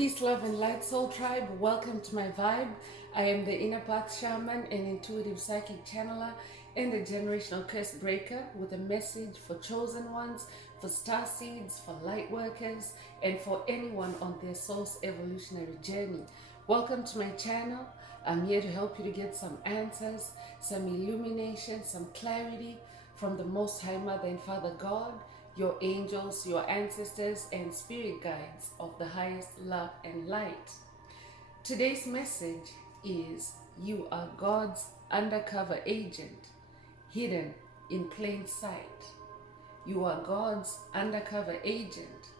Peace, love, and light, soul tribe. Welcome to my vibe. I am the inner path shaman, an intuitive psychic channeler, and a generational curse breaker with a message for chosen ones, for star seeds, for light workers, and for anyone on their soul's evolutionary journey. Welcome to my channel. I'm here to help you to get some answers, some illumination, some clarity from the Most High Mother and Father God, your angels, your ancestors, and spirit guides of the highest love and light. Today's message is: you are God's undercover agent, hidden in plain sight. You are God's undercover agent,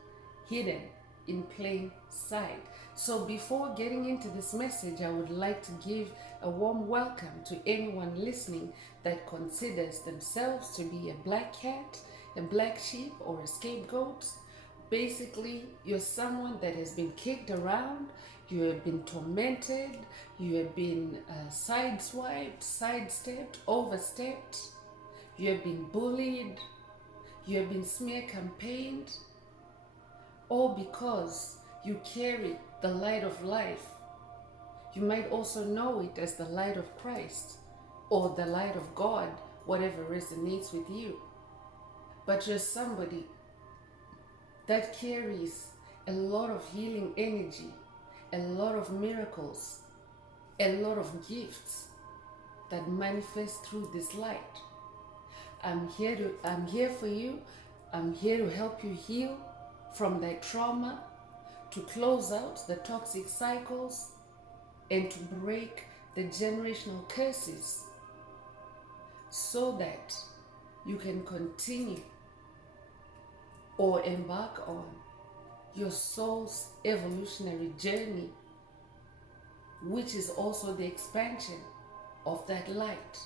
hidden in plain sight. So before getting into this message, I would like to give a warm welcome to anyone listening that considers themselves to be a black cat, a black sheep, or a scapegoat. Basically, you're someone that has been kicked around, you have been tormented, you have been sideswiped, sidestepped, overstepped, you have been bullied, you have been smear campaigned, all because you carry the light of life. You might also know it as the light of Christ or the light of God, whatever resonates with you. But you're somebody that carries a lot of healing energy, a lot of miracles, a lot of gifts that manifest through this light. I'm here for you. I'm here to help you heal from that trauma, to close out the toxic cycles, and to break the generational curses so that you can continue or embark on your soul's evolutionary journey, which is also the expansion of that light.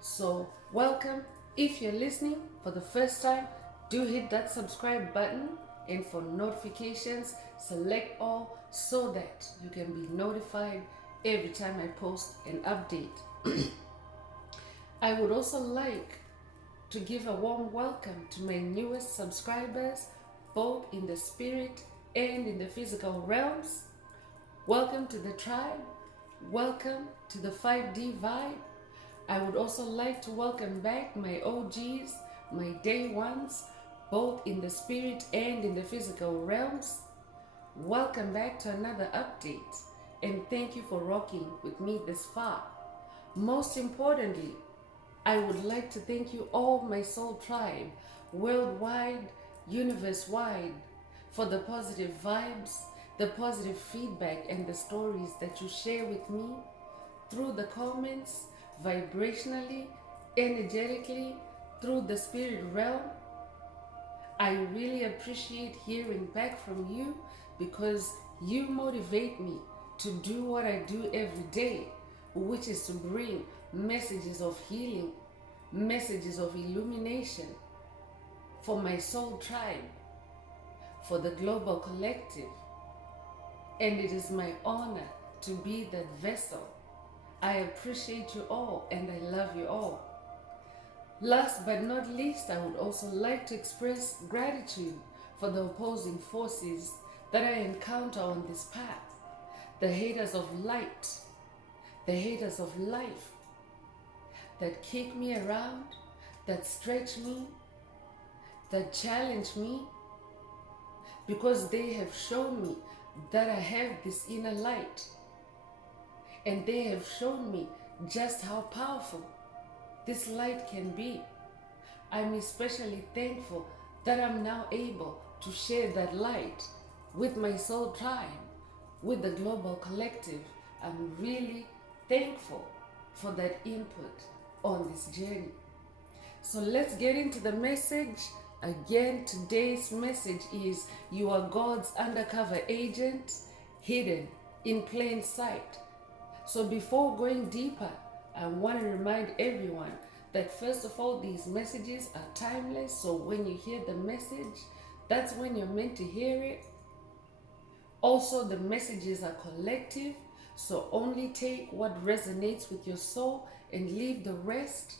So welcome. If you're listening for the first time, do hit that subscribe button, and for notifications, select all so that you can be notified every time I post an update. I would also like to give a warm welcome to my newest subscribers, both in the spirit and in the physical realms. Welcome to the tribe. Welcome to the 5D vibe. I would also like to welcome back my OGs, my day ones, both in the spirit and in the physical realms. Welcome back to another update, and thank you for rocking with me this far. Most importantly, I would like to thank you all, my soul tribe, worldwide, universe-wide, for the positive vibes, the positive feedback, and the stories that you share with me through the comments, vibrationally, energetically, through the spirit realm. I really appreciate hearing back from you because you motivate me to do what I do every day, which is to bring messages of healing, messages of illumination for my soul tribe, for the global collective. And it is my honor to be that vessel. I appreciate you all and I love you all. Last but not least, I would also like to express gratitude for the opposing forces that I encounter on this path. The haters of light, the haters of life, that kick me around, that stretch me, that challenge me, because they have shown me that I have this inner light, and they have shown me just how powerful this light can be. I'm especially thankful that I'm now able to share that light with my soul tribe, with the global collective. I'm really thankful for that input on this journey. So let's get into the message. Again, today's message is: you are God's undercover agent, hidden in plain sight. So before going deeper, I want to remind everyone that first of all, these messages are timeless. So when you hear the message, that's when you're meant to hear it. Also, the messages are collective, so only take what resonates with your soul and leave the rest.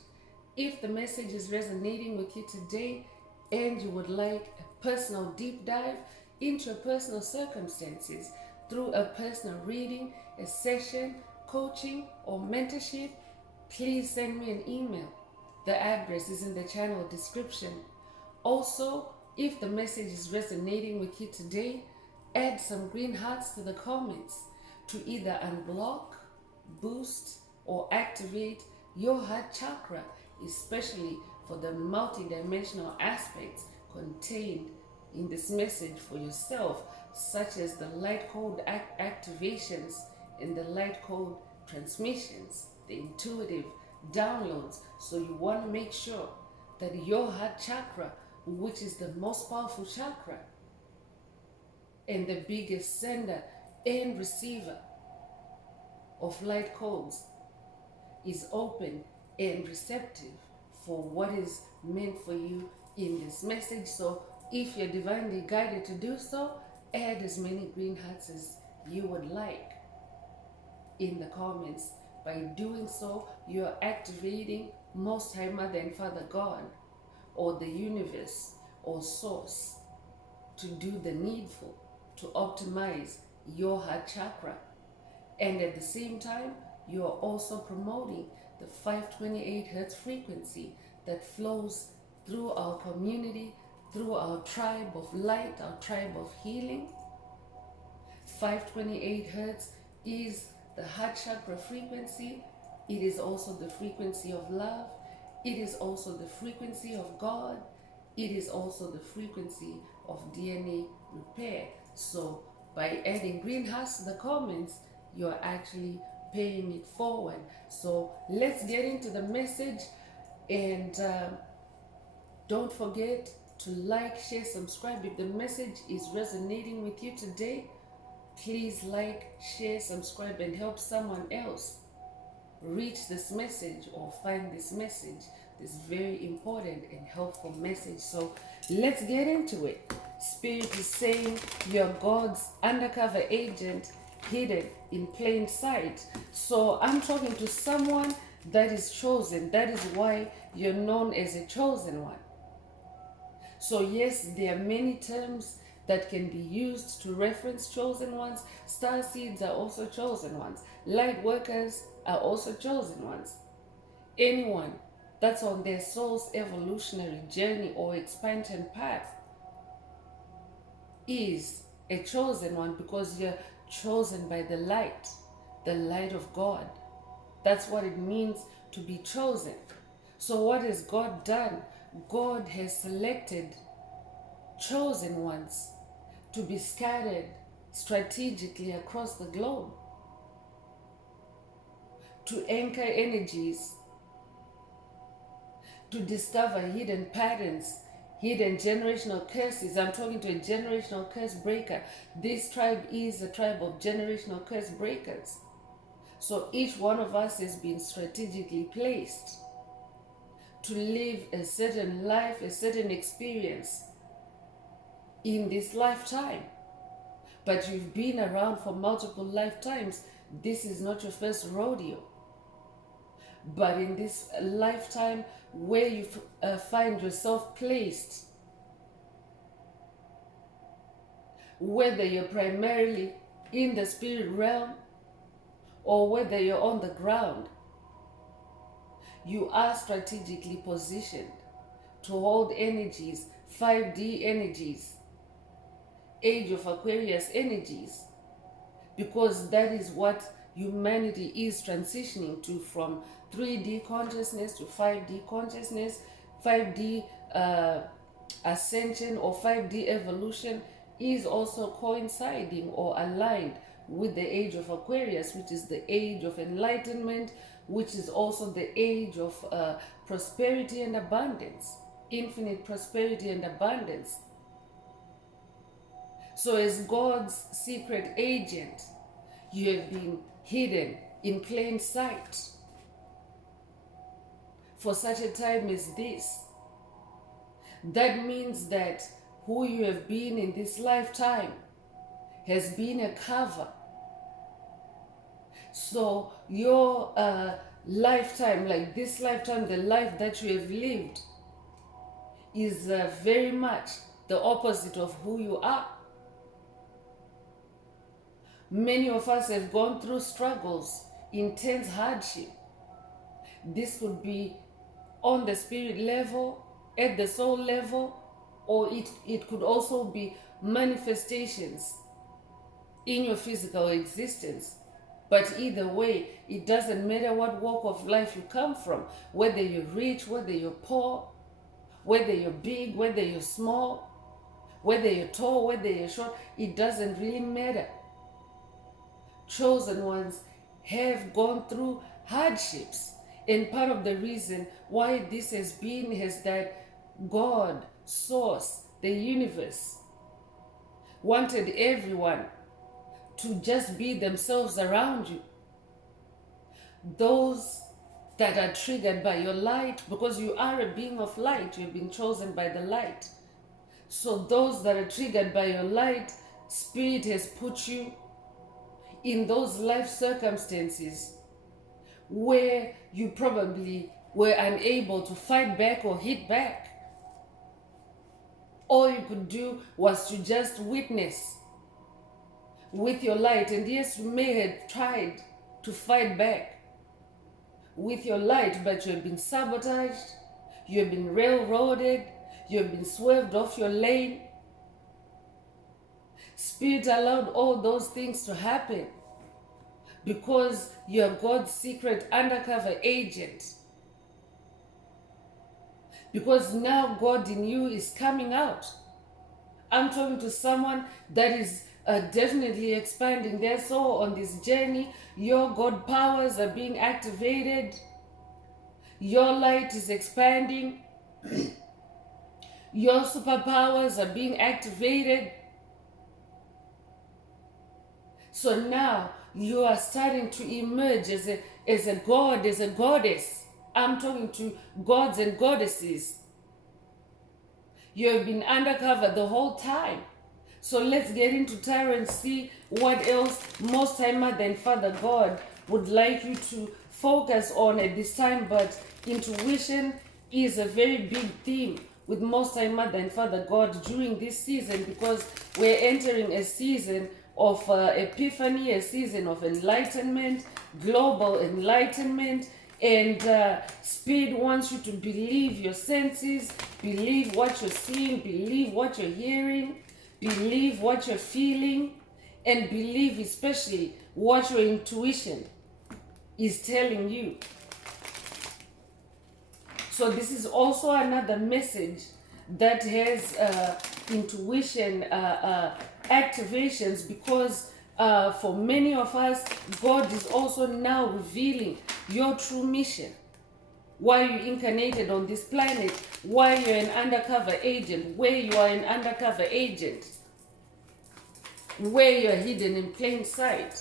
If the message is resonating with you today and you would like a personal deep dive into your personal circumstances, through a personal reading, a session, coaching, or mentorship, please send me an email. The address is in the channel description. Also, if the message is resonating with you today, add some green hearts to the comments to either unblock, boost, or activate your heart chakra, especially for the multidimensional aspects contained in this message for yourself, such as the light code activations and the light code transmissions, the intuitive downloads. So you want to make sure that your heart chakra, which is the most powerful chakra and the biggest sender and receiver of light codes, is open and receptive for what is meant for you in this message. So if you're divinely guided to do so, add as many green hearts as you would like in the comments. By doing so, you're activating Most High Mother and Father God, or the universe, or source, to do the needful, to optimize your heart chakra. And at the same time, you are also promoting the 528 hertz frequency that flows through our community, through our tribe of light, our tribe of healing. 528 hertz is the heart chakra frequency. It is also the frequency of love. It is also the frequency of God. It is also the frequency of DNA repair. So by adding green hearts to the comments, you're actually paying it forward. So let's get into the message, and don't forget to like, share, subscribe. If the message is resonating with you today, please like, share, subscribe, and help someone else reach this message or find this message, this very important and helpful message. So let's get into it. Spirit is saying you're God's undercover agent, hidden in plain sight. So I'm talking to someone that is chosen. That is why you're known as a chosen one. So yes, there are many terms that can be used to reference chosen ones. Star seeds are also chosen ones. Light workers are also chosen ones. Anyone that's on their soul's evolutionary journey or expansion path is a chosen one, because you're chosen by the light of God. That's what it means to be chosen. So what has God done? God has selected chosen ones to be scattered strategically across the globe, to anchor energies, to discover hidden patterns, hidden generational curses. I'm talking to a generational curse breaker. This tribe is a tribe of generational curse breakers. So each one of us has been strategically placed to live a certain life, a certain experience in this lifetime. But you've been around for multiple lifetimes. This is not your first rodeo. But in this lifetime where you find yourself placed, whether you're primarily in the spirit realm or whether you're on the ground, you are strategically positioned to hold energies, 5D energies, Age of Aquarius energies, because that is what humanity is transitioning to, from 3D consciousness to 5D consciousness. 5D ascension or 5D evolution is also coinciding or aligned with the age of Aquarius, which is the age of enlightenment, which is also the age of prosperity and abundance, infinite prosperity and abundance. So as God's secret agent, you have been hidden in plain sight for such a time as this. That means that who you have been in this lifetime has been a cover. So your lifetime, like this lifetime, the life that you have lived, is very much the opposite of who you are. Many of us have gone through struggles, intense hardship. This could be on the spirit level, at the soul level, or it could also be manifestations in your physical existence. But either way, it doesn't matter what walk of life you come from, whether you're rich, whether you're poor, whether you're big, whether you're small, whether you're tall, whether you're short, it doesn't really matter. Chosen ones have gone through hardships. And part of the reason why this has been is that God, Source, the universe, wanted everyone to just be themselves around you. Those that are triggered by your light, because you are a being of light, you've been chosen by the light. So those that are triggered by your light, Spirit has put you in those life circumstances where you probably were unable to fight back or hit back. All you could do was to just witness with your light. And yes, you may have tried to fight back with your light, but you have been sabotaged, you have been railroaded, you have been swerved off your lane. Spirit allowed all those things to happen because you're God's secret undercover agent. Because now God in you is coming out. I'm talking to someone that is definitely expanding their soul on this journey. Your God powers are being activated. Your light is expanding. Your superpowers are being activated. So now you are starting to emerge as a god, as a goddess. I'm talking to gods and goddesses. You have been undercover the whole time. So let's get into tarot and see what else Most High Mother and Father God would like you to focus on at this time. But intuition is a very big theme with Most High Mother and Father God during this season, because we're entering a season of epiphany, a season of enlightenment, global enlightenment. And Spirit wants you to believe your senses, believe what you're seeing, believe what you're hearing, believe what you're feeling, and believe especially what your intuition is telling you. So this is also another message that has intuition activations, because for many of us, God is also now revealing your true mission. Why you incarnated on this planet, why you're an undercover agent, where you are an undercover agent, where you're hidden in plain sight.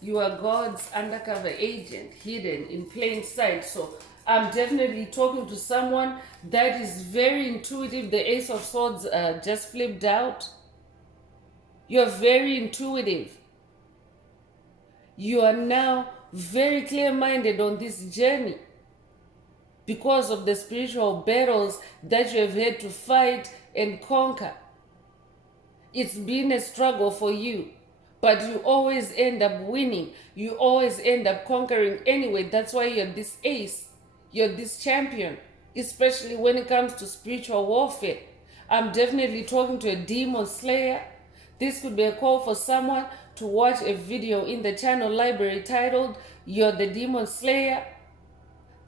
You are God's undercover agent, hidden in plain sight. So I'm definitely talking to someone that is very intuitive. The Ace of Swords just flipped out. You're very intuitive. You are now very clear-minded on this journey because of the spiritual battles that you have had to fight and conquer. It's been a struggle for you, but you always end up winning. You always end up conquering anyway. That's why you're this ace. You're this champion, especially when it comes to spiritual warfare. I'm definitely talking to a demon slayer. This could be a call for someone to watch a video in the channel library titled You're the Demon Slayer.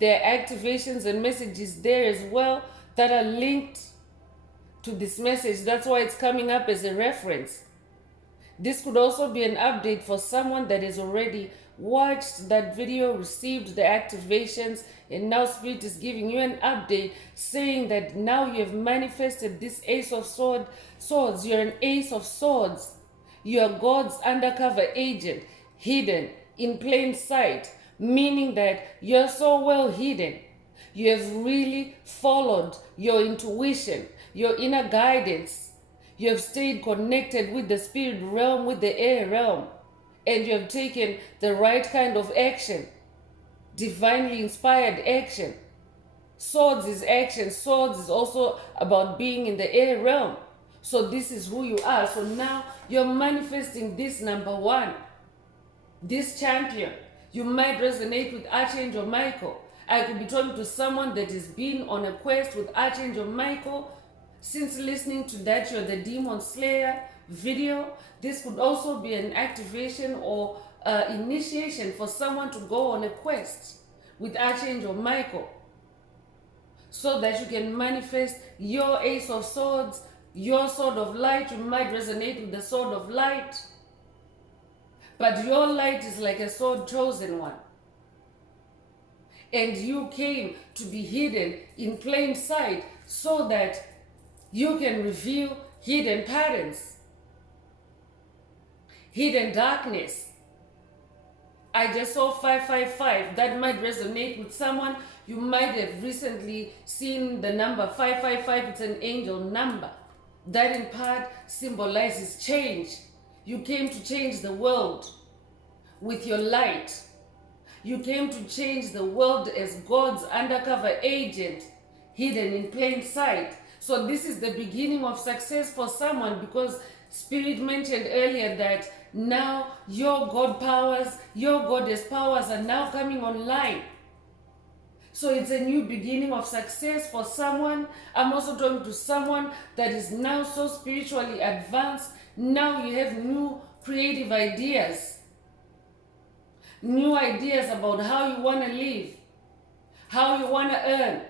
There are activations and messages there as well that are linked to this message. That's why it's coming up as a reference. This could also be an update for someone that has already watched that video, received the activations, and now Spirit is giving you an update saying that now you have manifested this Ace of Swords. You're an Ace of Swords. You're God's undercover agent, hidden in plain sight, meaning that you're so well hidden. You have really followed your intuition, your inner guidance. You have stayed connected with the spirit realm, with the air realm, and you have taken the right kind of action, divinely inspired action. Swords is action. Swords is also about being in the air realm. So this is who you are. So now you're manifesting this number one, this champion. You might resonate with Archangel Michael. I could be talking to someone that has been on a quest with Archangel Michael. Since listening to that You're the Demon Slayer video, this could also be an activation or initiation for someone to go on a quest with Archangel Michael, so that you can manifest your Ace of Swords, your Sword of Light. You might resonate with the Sword of Light, but your light is like a sword chosen one. And you came to be hidden in plain sight so that you can reveal hidden patterns, hidden darkness. I just saw 555. That might resonate with someone. You might have recently seen the number 555. It's an angel number. That in part symbolizes change. You came to change the world with your light. You came to change the world as God's undercover agent, hidden in plain sight. So this is the beginning of success for someone, because Spirit mentioned earlier that now your God powers, your goddess powers are now coming online. So it's a new beginning of success for someone. I'm also talking to someone that is now so spiritually advanced. Now you have new creative ideas. New ideas about how you want to live, how you want to earn,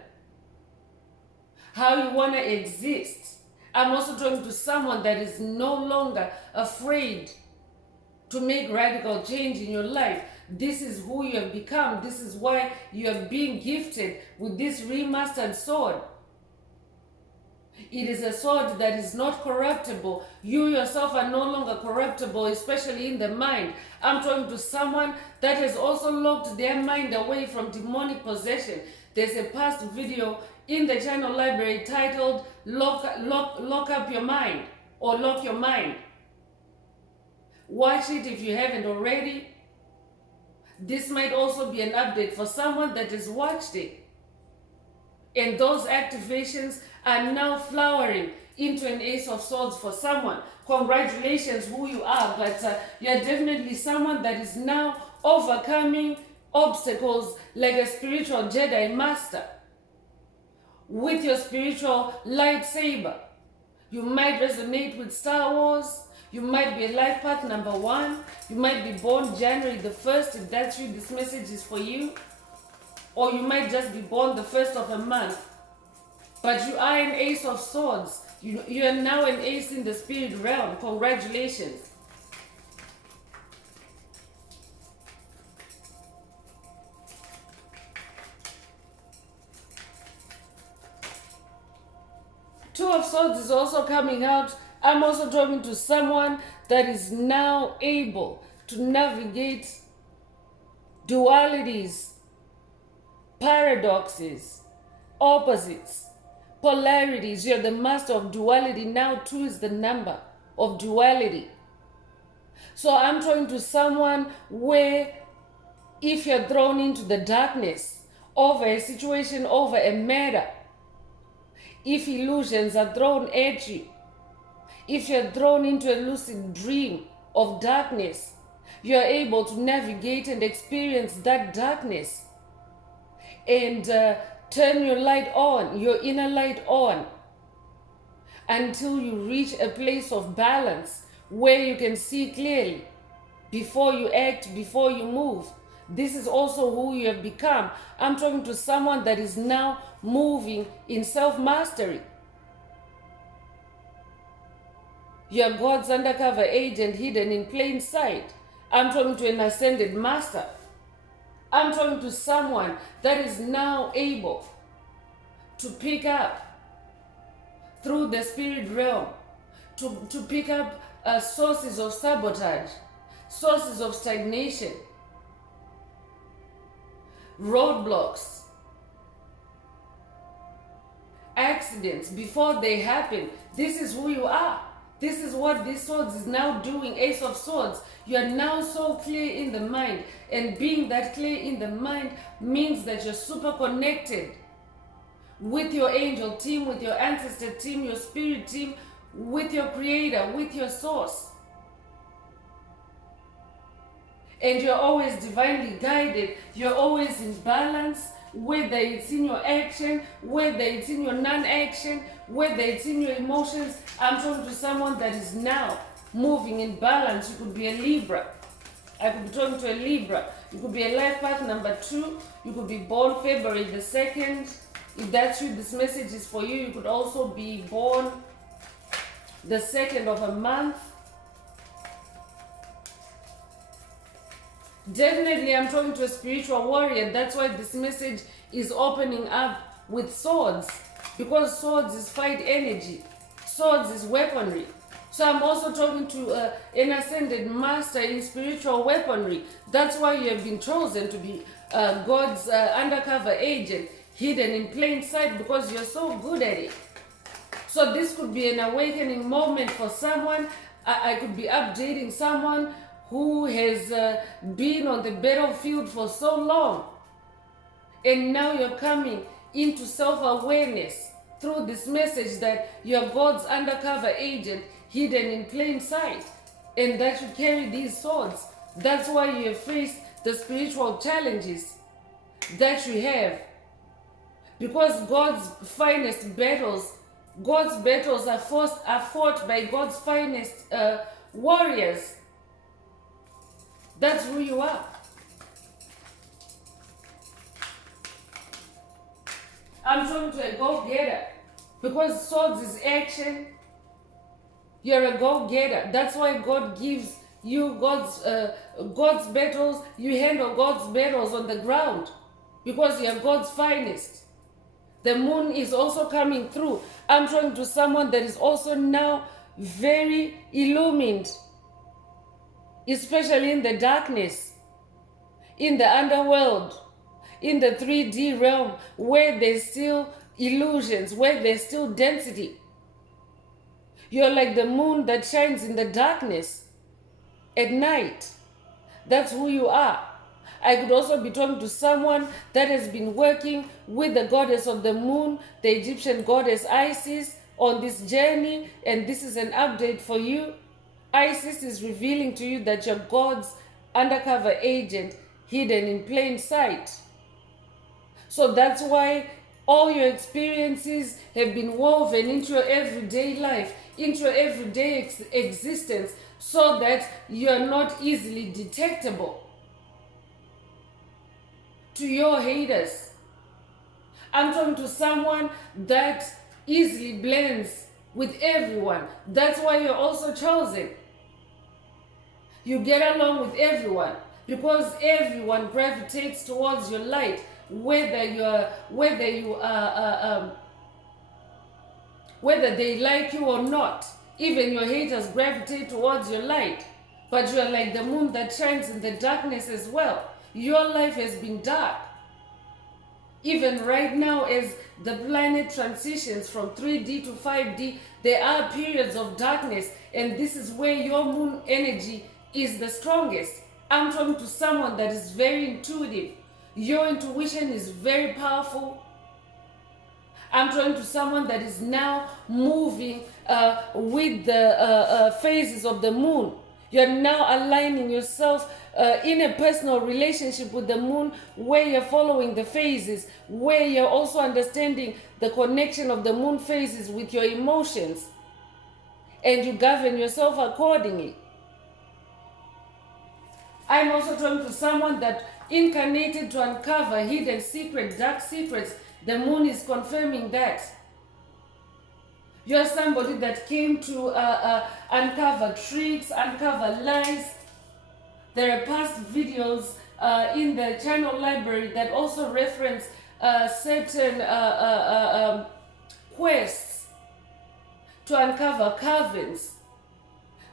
how you want to exist. I'm also talking to someone that is no longer afraid to make radical change in your life. This is who you have become. This is why you are being gifted with this remastered sword. It is a sword that is not corruptible. You yourself are no longer corruptible, especially in the mind. I'm talking to someone that has also locked their mind away from demonic possession. There's a past video in the channel library titled Lock Up Your Mind, or Lock Your Mind. Watch it if you haven't already. This might also be an update for someone that has watched it. And those activations are now flowering into an Ace of Swords for someone. Congratulations who you are, but you're definitely someone that is now overcoming obstacles like a spiritual Jedi Master with your spiritual lightsaber. You might resonate with Star Wars. You might be a life path number 1. You might be born January the 1st, if that's you, this message is for you. Or you might just be born the 1st of a month. But you are an Ace of Swords. You are now an ace in the spirit realm. Congratulations. Two of Swords is also coming out. I'm also talking to someone that is now able to navigate dualities, paradoxes, opposites, polarities. You're the master of duality. Now 2 is the number of duality. So I'm talking to someone where if you're thrown into the darkness over a situation, over a matter, if illusions are thrown at you, if you're thrown into a lucid dream of darkness, you're able to navigate and experience that darkness and turn your light on, your inner light on, until you reach a place of balance where you can see clearly before you act, before you move. This is also who you have become. I'm talking to someone that is now moving in self-mastery. You're God's undercover agent, hidden in plain sight. I'm talking to an ascended master. I'm talking to someone that is now able to pick up through the spirit realm, to pick up sources of sabotage, sources of stagnation, roadblocks, accidents before they happen. This is who you are. This is what this swords is now doing. Ace of Swords. You are now so clear in the mind. And being that clear in the mind means that you're super connected with your angel team, with your ancestor team, your spirit team, with your creator, with your source. And you're always divinely guided. You're always in balance, whether it's in your action, whether it's in your non-action, whether it's in your emotions. I'm talking to someone that is now moving in balance. You could be a Libra. I could be talking to a Libra. You could be a life path number 2. You could be born February the 2nd. If that's you, this message is for you. You could also be born the 2nd of a month. Definitely, I'm talking to a spiritual warrior. That's why this message is opening up with swords. Because swords is fight energy. Swords is weaponry. So I'm also talking to an ascended master in spiritual weaponry. That's why you have been chosen to be God's undercover agent, hidden in plain sight, because you're so good at it. So this could be an awakening moment for someone. I could be updating someone who has been on the battlefield for so long. And now you're coming into self-awareness through this message that you're God's undercover agent, hidden in plain sight, and that you carry these swords. That's why you have faced the spiritual challenges that you have. Because God's finest battles, are fought by God's finest warriors. That's who you are. I'm talking to a go-getter. Because swords is action. You're a go-getter. That's why God gives you God's battles. You handle God's battles on the ground. Because you're God's finest. The moon is also coming through. I'm talking to someone that is also now very illumined. Especially in the darkness, in the underworld, in the 3D realm, where there's still illusions, where there's still density. You're like the moon that shines in the darkness at night. That's who you are. I could also be talking to someone that has been working with the goddess of the moon, the Egyptian goddess Isis, on this journey, and this is an update for you. Isis is revealing to you that you're God's undercover agent, hidden in plain sight. So that's why all your experiences have been woven into your everyday life, into your everyday existence, so that you're not easily detectable to your haters. I'm talking to someone that easily blends with everyone. That's why you're also chosen. You get along with everyone because everyone gravitates towards your light, whether they like you or not. Even your haters gravitate towards your light. But you are like the moon that shines in the darkness as well. Your life has been dark. Even right now, as the planet transitions from 3D to 5D, there are periods of darkness, and this is where your moon energy is the strongest. I'm talking to someone that is very intuitive. Your intuition is very powerful. I'm talking to someone that is now moving with the phases of the moon. You're now aligning yourself in a personal relationship with the moon, where you're following the phases, where you're also understanding the connection of the moon phases with your emotions, and you govern yourself accordingly. I'm also talking to someone that incarnated to uncover hidden secrets, dark secrets. The moon is confirming that. You're somebody that came to uncover tricks, uncover lies. There are past videos in the channel library that also reference certain quests to uncover covens,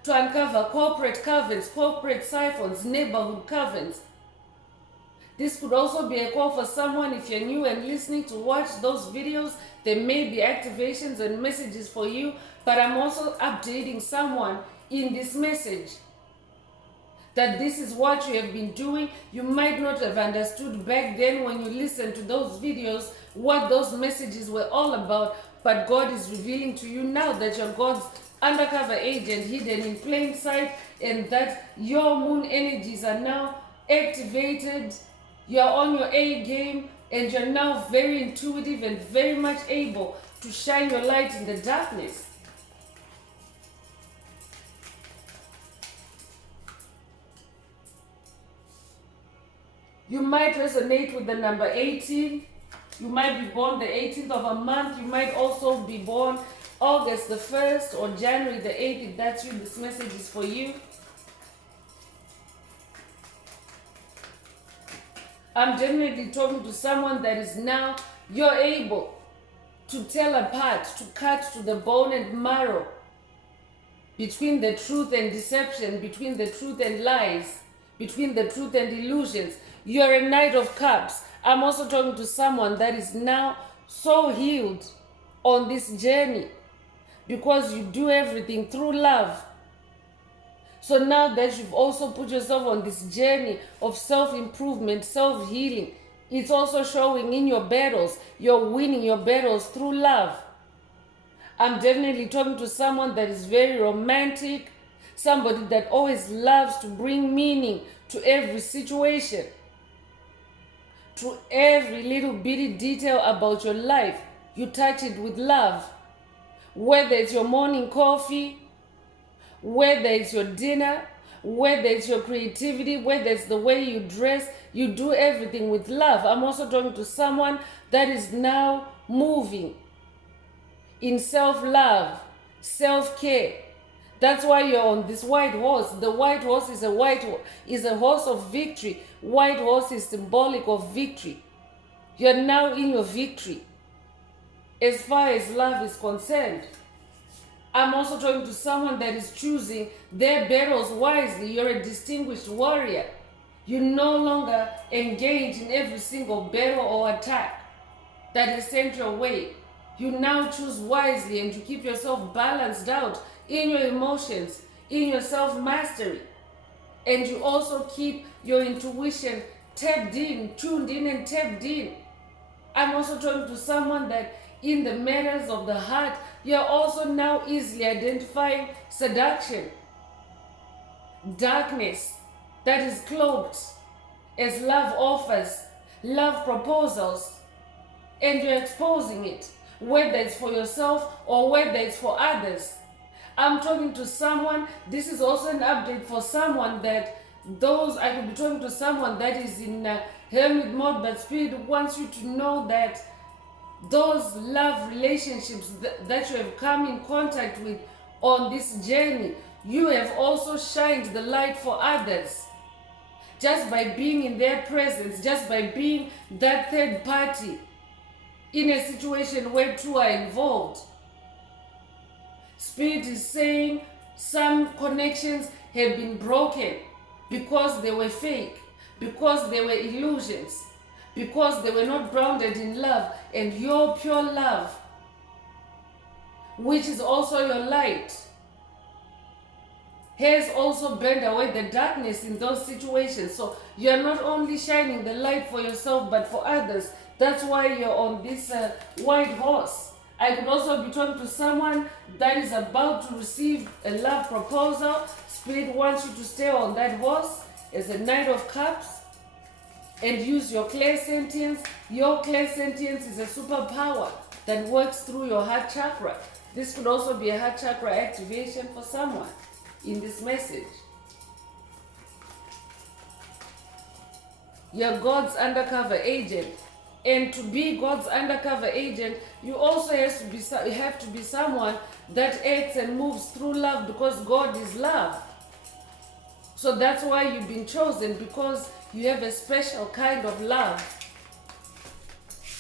to uncover corporate covens, corporate siphons, neighborhood covens. This could also be a call for someone. If you're new and listening to watch those videos, there may be activations and messages for you, but I'm also updating someone in this message that this is what you have been doing. You might not have understood back then when you listened to those videos what those messages were all about, but God is revealing to you now that you're God's undercover agent hidden in plain sight, and that your moon energies are now activated. You're on your A game, and you're now very intuitive and very much able to shine your light in the darkness. You might resonate with the number 18. You might be born the 18th of a month. You might also be born August the 1st or January the 8th. If that's you, this message is for you. I'm genuinely talking to someone that is now, you're able to tell apart, to cut to the bone and marrow between the truth and deception, between the truth and lies, between the truth and illusions. You're a Knight of Cups. I'm also talking to someone that is now so healed on this journey because you do everything through love. So now that you've also put yourself on this journey of self-improvement, self-healing, it's also showing in your battles. You're winning your battles through love. I'm definitely talking to someone that is very romantic, somebody that always loves to bring meaning to every situation, to every little bitty detail about your life. You touch it with love. Whether it's your morning coffee, whether it's your dinner, whether it's your creativity, whether it's the way you dress, you do everything with love. I'm also talking to someone that is now moving in self-love, self-care. That's why you're on this white horse. The white horse is a horse of victory. White horse is symbolic of victory. You're now in your victory as far as love is concerned. I'm also talking to someone that is choosing their battles wisely. You're a distinguished warrior. You no longer engage in every single battle or attack that is sent your way. You now choose wisely and you keep yourself balanced out in your emotions, in your self-mastery. And you also keep your intuition tapped in, tuned in and tapped in. I'm also talking to someone that in the matters of the heart, you're also now easily identifying seduction, darkness that is cloaked as love offers, love proposals, and you're exposing it, whether it's for yourself or whether it's for others. I'm talking to someone, this is also an update for someone that I could be talking to someone that is in hermit mode, but Spirit wants you to know that those love relationships that you have come in contact with on this journey, you have also shined the light for others. Just by being in their presence, just by being that third party in a situation where two are involved. Spirit is saying some connections have been broken because they were fake, because they were illusions, because they were not grounded in love, and your pure love, which is also your light, has also burned away the darkness in those situations. So you're not only shining the light for yourself, but for others. That's why you're on this white horse. I could also be talking to someone that is about to receive a love proposal. Spirit wants you to stay on that horse as a Knight of Cups and use your clairsentience. Your clairsentience is a superpower that works through your heart chakra. This could also be a heart chakra activation for someone in this message. You're God's undercover agent. And to be God's undercover agent, you also have to be someone that acts and moves through love, because God is love. So that's why you've been chosen, because you have a special kind of love.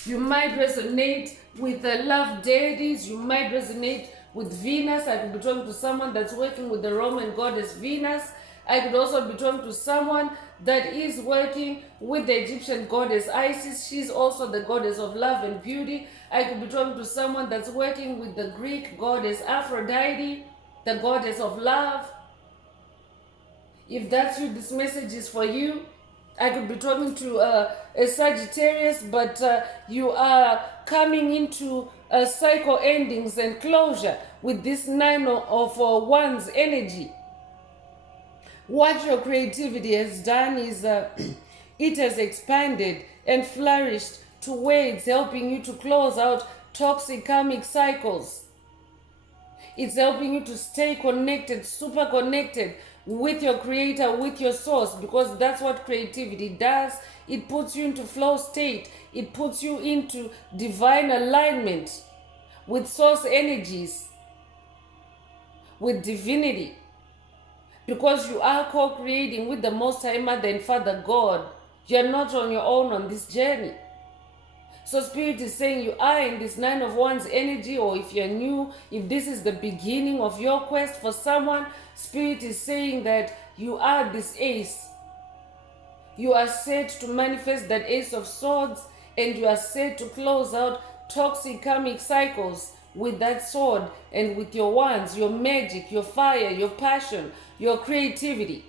You might resonate with the love deities. You might resonate with Venus. I could be talking to someone that's working with the Roman goddess Venus. I could also be talking to someone that is working with the Egyptian goddess Isis. She's also the goddess of love and beauty. I could be talking to someone that's working with the Greek goddess Aphrodite, the goddess of love. If that's you, this message is for you. I could be talking to a Sagittarius, but you are coming into cycle endings and closure with this nine of wands energy. What your creativity has done is it has expanded and flourished to where it's helping you to close out toxic karmic cycles. It's helping you to stay connected, super connected with your creator, with your source, because that's what creativity does. It puts you into flow state. It puts you into divine alignment with source energies, with divinity, because you are co-creating with the Most High Mother and Father God. You're not on your own on this journey. So Spirit is saying you are in this Nine of Wands energy, or if you're new, if this is the beginning of your quest for someone, Spirit is saying that you are this ace. You are set to manifest that Ace of Swords, and you are set to close out toxic karmic cycles with that sword and with your wands, your magic, your fire, your passion, your creativity.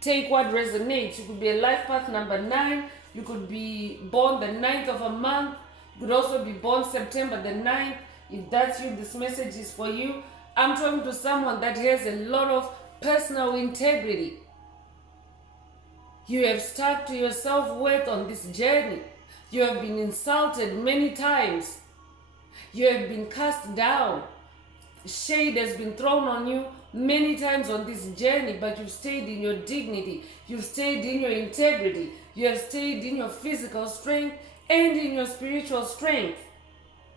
Take what resonates. You could be a life path number 9. You could be born the 9th of a month. You could also be born September the 9th. If that's you, this message is for you. I'm talking to someone that has a lot of personal integrity. You have stuck to your self-worth on this journey. You have been insulted many times. You have been cast down. Shade has been thrown on you many times on this journey, but you've stayed in your dignity. You've stayed in your integrity. You have stayed in your physical strength and in your spiritual strength.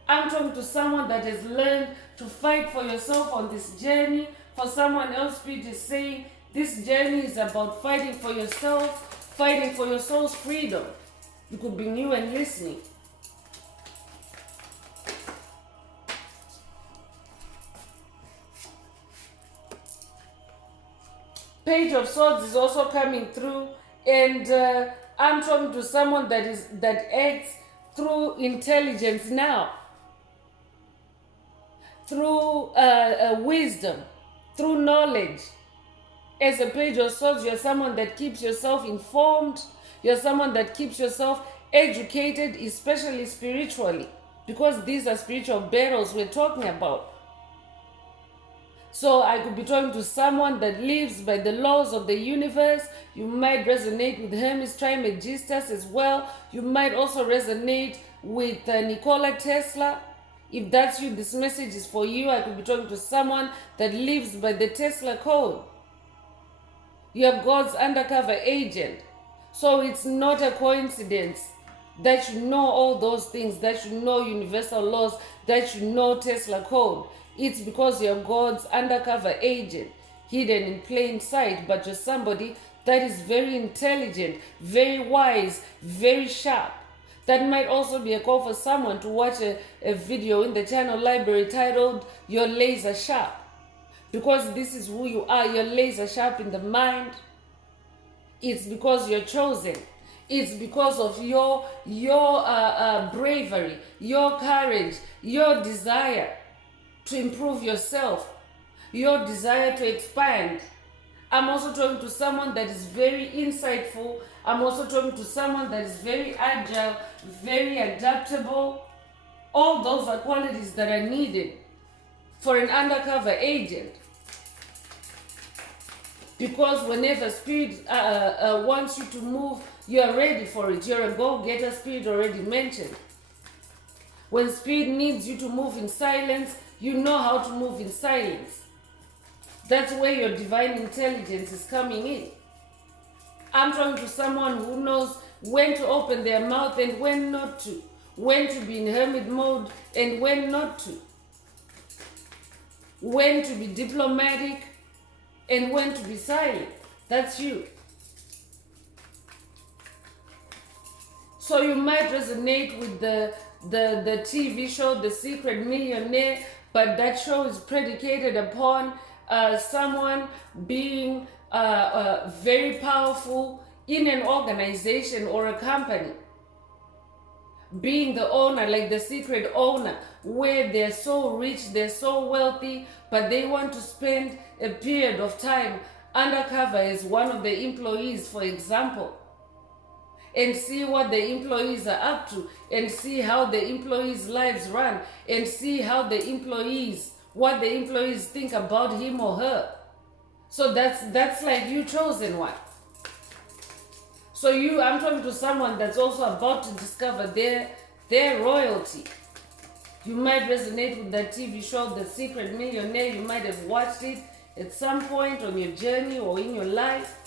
I'm talking to someone that has learned to fight for yourself on this journey. For someone else, Spirit is saying this journey is about fighting for yourself, fighting for your soul's freedom. You could be new and listening. Page of Swords is also coming through, and I'm talking to someone that acts through intelligence now, through wisdom, through knowledge. As a Page of Swords, you're someone that keeps yourself informed. You're someone that keeps yourself educated, especially spiritually, because these are spiritual battles we're talking about. So I could be talking to someone that lives by the laws of the universe. You might resonate with Hermes Trismegistus as well. You might also resonate with Nikola Tesla. If that's you, this message is for you. I could be talking to someone that lives by the Tesla code. You are God's undercover agent. So it's not a coincidence that you know all those things, that you know universal laws, that you know Tesla code. It's because you're God's undercover agent, hidden in plain sight, but you're somebody that is very intelligent, very wise, very sharp. That might also be a call for someone to watch a video in the channel library titled You're Laser Sharp. Because this is who you are. You're laser sharp in the mind. It's because you're chosen. It's because of your bravery, your courage, your desire to improve yourself, your desire to expand. I'm also talking to someone that is very insightful. I'm also talking to someone that is very agile, very adaptable. All those are qualities that are needed for an undercover agent. Because whenever Spirit wants you to move, you are ready for it. You're a go-getter, Spirit already mentioned. When Spirit needs you to move in silence, you know how to move in silence. That's where your divine intelligence is coming in. I'm talking to someone who knows when to open their mouth and when not to. When to be in hermit mode and when not to. When to be diplomatic and when to be silent. That's you. So you might resonate with the TV show, The Secret Millionaire, but that show is predicated upon someone being very powerful in an organization or a company, being the owner, like the secret owner, where they're so rich, they're so wealthy, but they want to spend a period of time undercover as one of the employees, for example, and see what the employees are up to, and see how the employees' lives run, and see how what the employees think about him or her. So that's like you chosen one. So I'm talking to someone that's also about to discover their royalty. You might resonate with that TV show, The Secret Millionaire. You might have watched it at some point on your journey or in your life.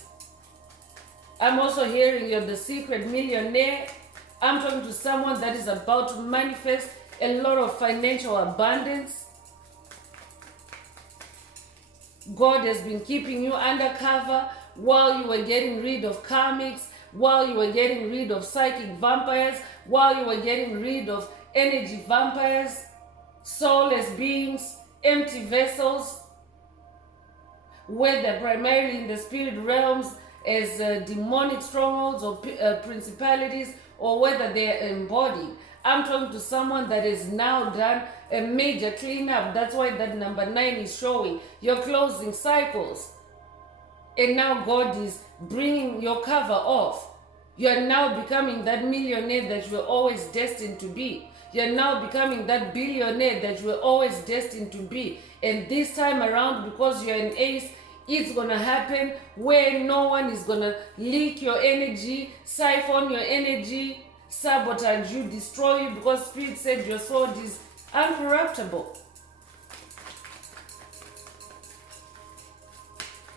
I'm also hearing you're the secret millionaire. I'm talking to someone that is about to manifest a lot of financial abundance. God has been keeping you undercover while you were getting rid of karmics, while you were getting rid of psychic vampires, while you were getting rid of energy vampires, soulless beings, empty vessels, whether primarily in the spirit realms as demonic strongholds or principalities, or whether they're embodied. I'm talking to someone that has now done a major cleanup. That's why that number 9 is showing. You're closing cycles. And now God is bringing your cover off. You're now becoming that millionaire that you were always destined to be. You're now becoming that billionaire that you were always destined to be. And this time around, because you're an ace, it's going to happen where no one is going to leak your energy, siphon your energy, sabotage you, destroy you, because Spirit said your sword is uncorruptible.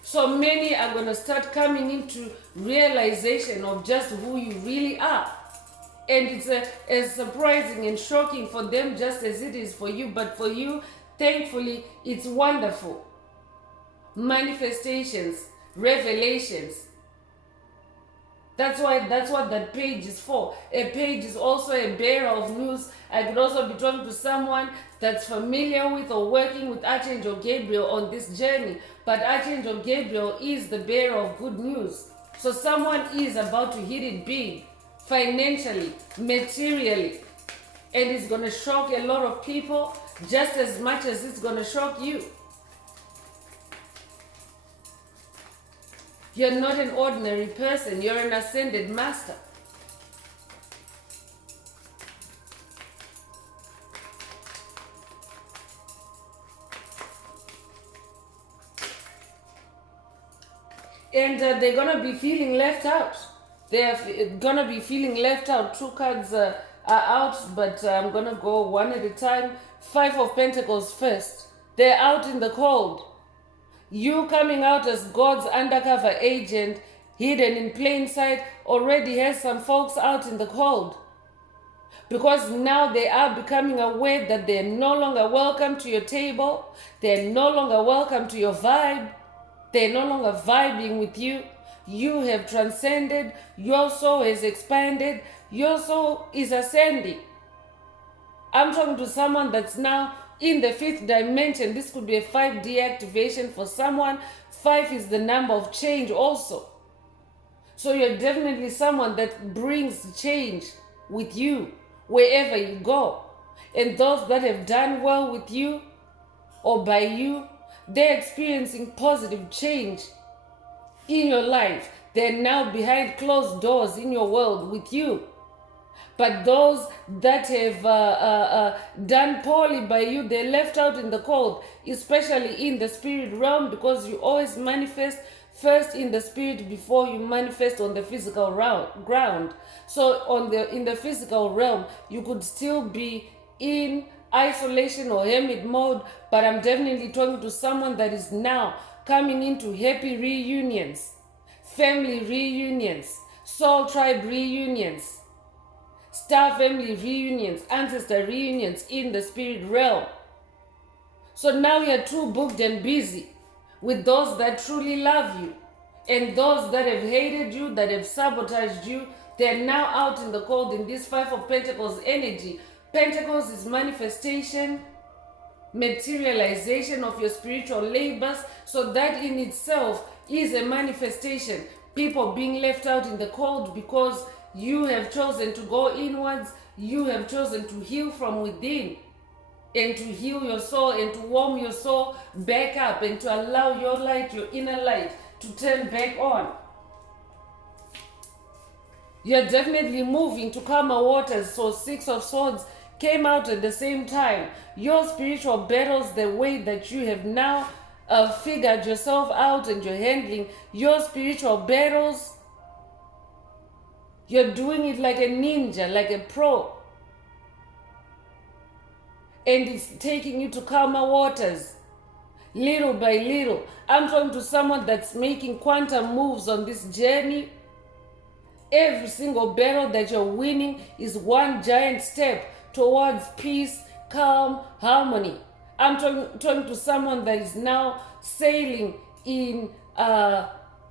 So many are going to start coming into realization of just who you really are. And it's as surprising and shocking for them just as it is for you. But for you, thankfully, it's wonderful. Manifestations, revelations. That's what that page is for. A page is also a bearer of news. I could also be talking to someone that's familiar with or working with Archangel Gabriel on this journey. But Archangel Gabriel is the bearer of good news. So someone is about to hit it big, financially, materially. And it's going to shock a lot of people just as much as it's going to shock you. You're not an ordinary person. You're an ascended master. And they're going to be feeling left out. They're going to be feeling left out. 2 cards are out, but I'm going to go one at a time. 5 of Pentacles first. They're out in the cold. You coming out as God's undercover agent, hidden in plain sight, already has some folks out in the cold. Because now they are becoming aware that they're no longer welcome to your table. They're no longer welcome to your vibe. They're no longer vibing with you. You have transcended. Your soul has expanded. Your soul is ascending. I'm talking to someone that's now in the 5th dimension. This could be a 5D activation for someone. 5 is the number of change also. So you're definitely someone that brings change with you wherever you go. And those that have done well with you or by you, they're experiencing positive change in your life. They're now behind closed doors in your world with you. But those that have done poorly by you, they're left out in the cold, especially in the spirit realm, because you always manifest first in the spirit before you manifest on the physical ground. So in the physical realm, you could still be in isolation or hermit mode, but I'm definitely talking to someone that is now coming into happy reunions, family reunions, soul tribe reunions, star family reunions, ancestor reunions in the spirit realm. So now you're too booked and busy with those that truly love you, and those that have hated you, that have sabotaged you, they're now out in the cold in this 5 of Pentacles energy. Pentacles is manifestation, materialization of your spiritual labors. So that in itself is a manifestation. people being left out in the cold because you have chosen to go inwards, you have chosen to heal from within and to heal your soul and to warm your soul back up and to allow your light, your inner light, to turn back on. You're definitely moving to calmer waters. So 6 of Swords came out at the same time. Your spiritual battles, the way that you have now figured yourself out and you're handling your spiritual battles, you're doing it like a ninja, like a pro. And it's taking you to calmer waters, little by little. I'm talking to someone that's making quantum moves on this journey. Every single battle that you're winning is one giant step towards peace, calm, harmony. I'm talking to someone that is now sailing in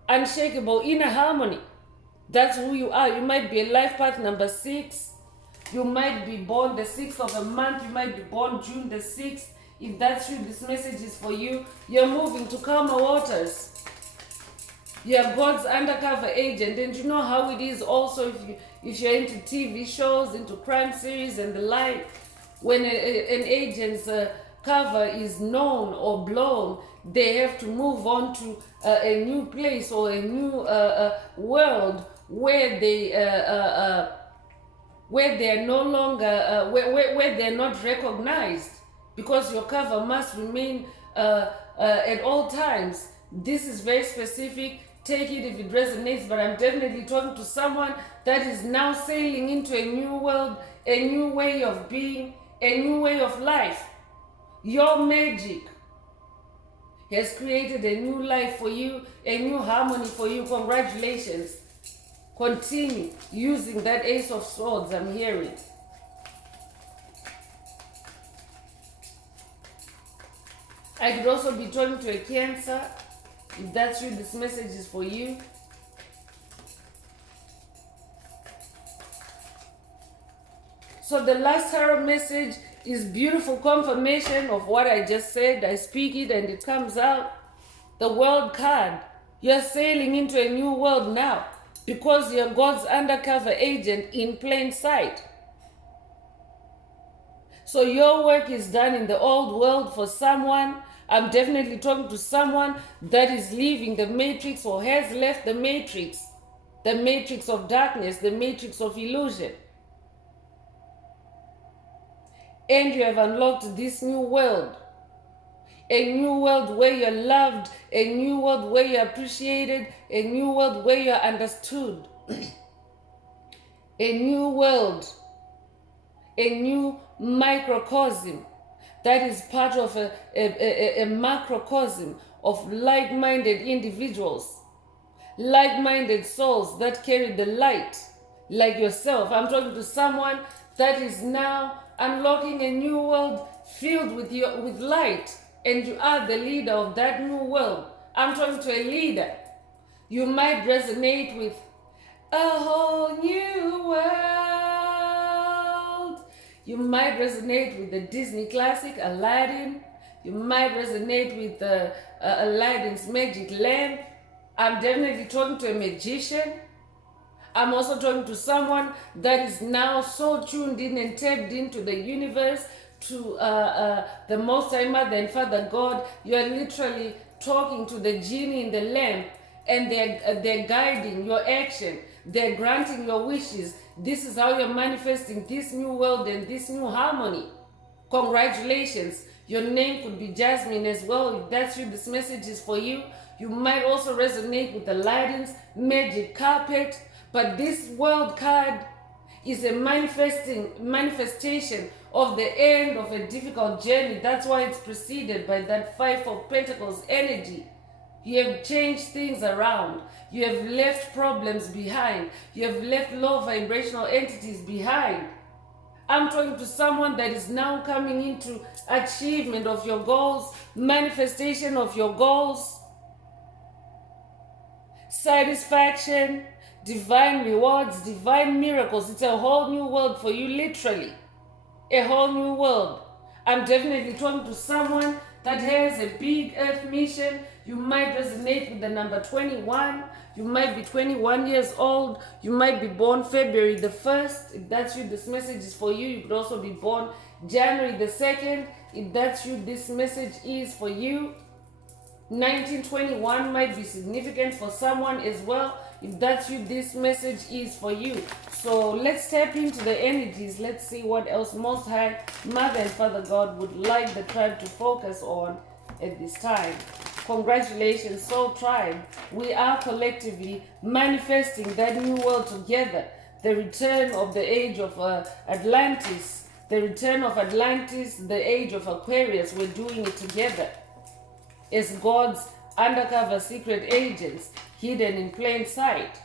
unshakable inner harmony. That's who you are. You might be a life path number 6. You might be born the 6th of a month. You might be born June the 6th. If that's you, this message is for you. You're moving to calmer waters. You're God's undercover agent. And you know how it is also if you're into TV shows, into crime series and the like. When an agent's cover is known or blown, they have to move on to a new place or a new world where they are no longer where they're not recognized, because your cover must remain at all times. This is very specific. Take it if it resonates, but I'm definitely talking to someone that is now sailing into a new world, a new way of being, a new way of life. Your magic has created a new life for you, a new harmony for you. Congratulations. Continue using that Ace of Swords I'm hearing. I could also be talking to a Cancer. If that's you, this message is for you. So the last tarot message is beautiful confirmation of what I just said. I speak it and it comes out. The World card. You're sailing into a new world now because you're God's undercover agent in plain sight. So your work is done in the old world for someone. I'm definitely talking to someone that is leaving the matrix or has left the matrix of darkness, the matrix of illusion. And you have unlocked this new world. A new world where you're loved, a new world where you're appreciated, a new world where you're understood. A new world, a new microcosm that is part of a macrocosm of like-minded individuals, like-minded souls that carry the light, like yourself. I'm talking to someone that is now unlocking a new world filled with light, and you are the leader of that new world. I'm talking to a leader. You might resonate with a whole new world. You might resonate with the Disney classic Aladdin. You might resonate with Aladdin's magic lamp. I'm definitely talking to a magician. I'm also talking to someone that is now so tuned in and tapped into the universe, to the Most High Mother and Father God. You are literally talking to the genie in the lamp, and they're guiding your action. They're granting your wishes. This is how you're manifesting this new world and this new harmony. Congratulations. Your name could be Jasmine as well. If that's you, this message is for you. You might also resonate with Aladdin's magic carpet. But this world card is a manifestation of the end of a difficult journey. That's why it's preceded by that 5 of Pentacles energy. You have changed things around. You have left problems behind. You have left low vibrational entities behind. I'm talking to someone that is now coming into achievement of your goals, manifestation of your goals, satisfaction, divine rewards, divine miracles. It's a whole new world for you, literally. A whole new world. I'm definitely talking to someone that has a big earth mission. You might resonate with the number 21. You might be 21 years old. You might be born February the 1st. If that's you, this message is for you. You could also be born January the 2nd. If that's you, this message is for you. 1921 might be significant for someone as well. If that's you, this message is for you. So let's tap into the energies. Let's see what else Most High, Mother and Father God would like the tribe to focus on at this time. Congratulations, Soul Tribe. We are collectively manifesting that new world together. The return of the age of Atlantis. The return of Atlantis, the age of Aquarius. We're doing it together as God's undercover secret agents, hidden in plain sight.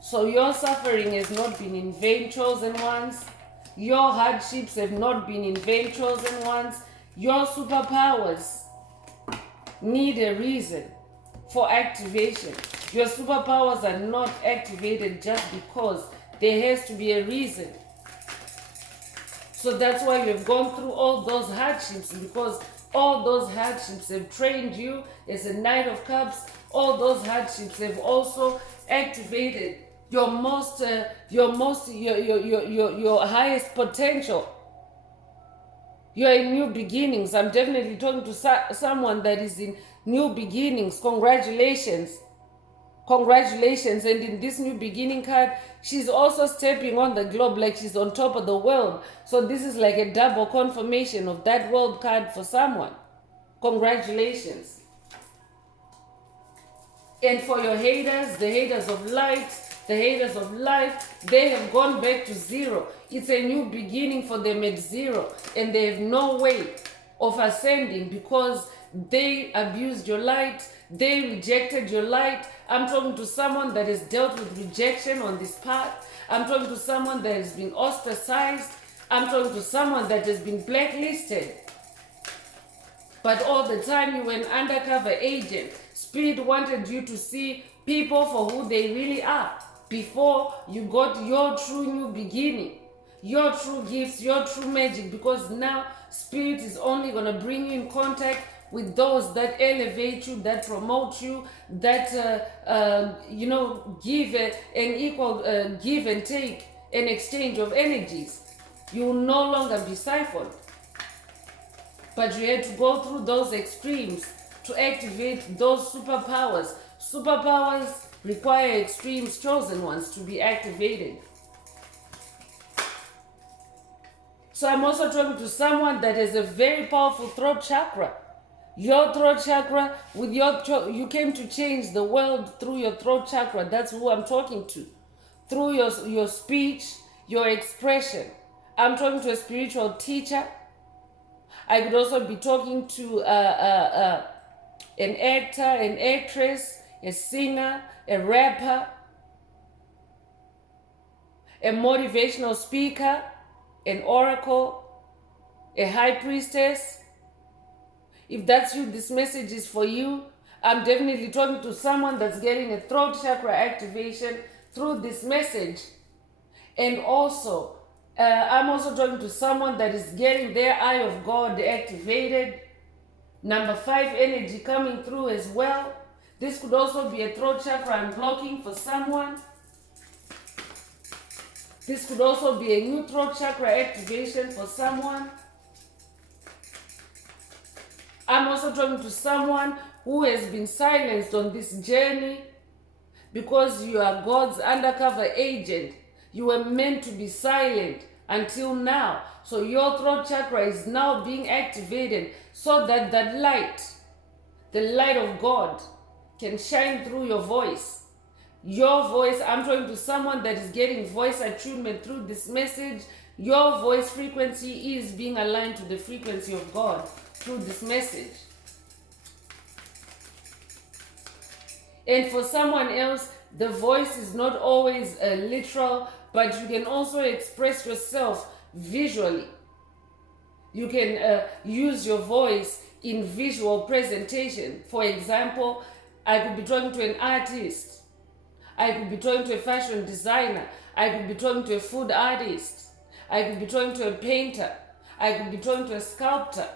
So your suffering has not been in vain, chosen ones. Your hardships have not been in vain, chosen ones. Your superpowers need a reason for activation. Your superpowers are not activated just because. There has to be a reason. So that's why you've gone through all those hardships, because all those hardships have trained you as a Knight of Cups. All those hardships have also activated your highest potential. You're in new beginnings. I'm definitely talking to someone that is in new beginnings. Congratulations. Congratulations. And in this new beginning card, she's also stepping on the globe like she's on top of the world. So this is like a double confirmation of that world card for someone. Congratulations. And for your haters, the haters of light, the haters of life, they have gone back to zero. It's a new beginning for them at zero. And they have no way of ascending because they abused your light. They rejected your light. I'm talking to someone that has dealt with rejection on this path. I'm talking to someone that has been ostracized. I'm talking to someone that has been blacklisted. But all the time you were an undercover agent. Spirit wanted you to see people for who they really are before you got your true new beginning, your true gifts, your true magic, because now Spirit is only going to bring you in contact with those that elevate you, that promote you, that give an equal give and take, an exchange of energies. You will no longer be siphoned. But you had to go through those extremes to activate those superpowers. Superpowers require extremes, chosen ones, to be activated. So I'm also talking to someone that has a very powerful throat chakra. Your throat chakra, you came to change the world through your throat chakra. That's who I'm talking to. Through your speech, your expression. I'm talking to a spiritual teacher. I could also be talking to an actor, an actress, a singer, a rapper, a motivational speaker, an oracle, a high priestess. If that's you, this message is for you. I'm definitely talking to someone that's getting a throat chakra activation through this message. And also, I'm also talking to someone that is getting their eye of God activated. Number 5 energy coming through as well. This could also be a throat chakra unblocking for someone. This could also be a new throat chakra activation for someone. I'm also talking to someone who has been silenced on this journey because you are God's undercover agent. You were meant to be silent until now. So your throat chakra is now being activated so that that light, the light of God, can shine through your voice. Your voice, I'm talking to someone that is getting voice attunement through this message. Your voice frequency is being aligned to the frequency of God through this message. And for someone else, the voice is not always literal, but you can also express yourself visually. You can use your voice in visual presentation. For example, I could be talking to an artist. I could be talking to a fashion designer. I could be talking to a food artist. I could be talking to a painter. I could be talking to a sculptor.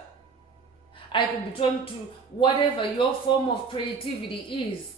I could be talking to whatever your form of creativity is.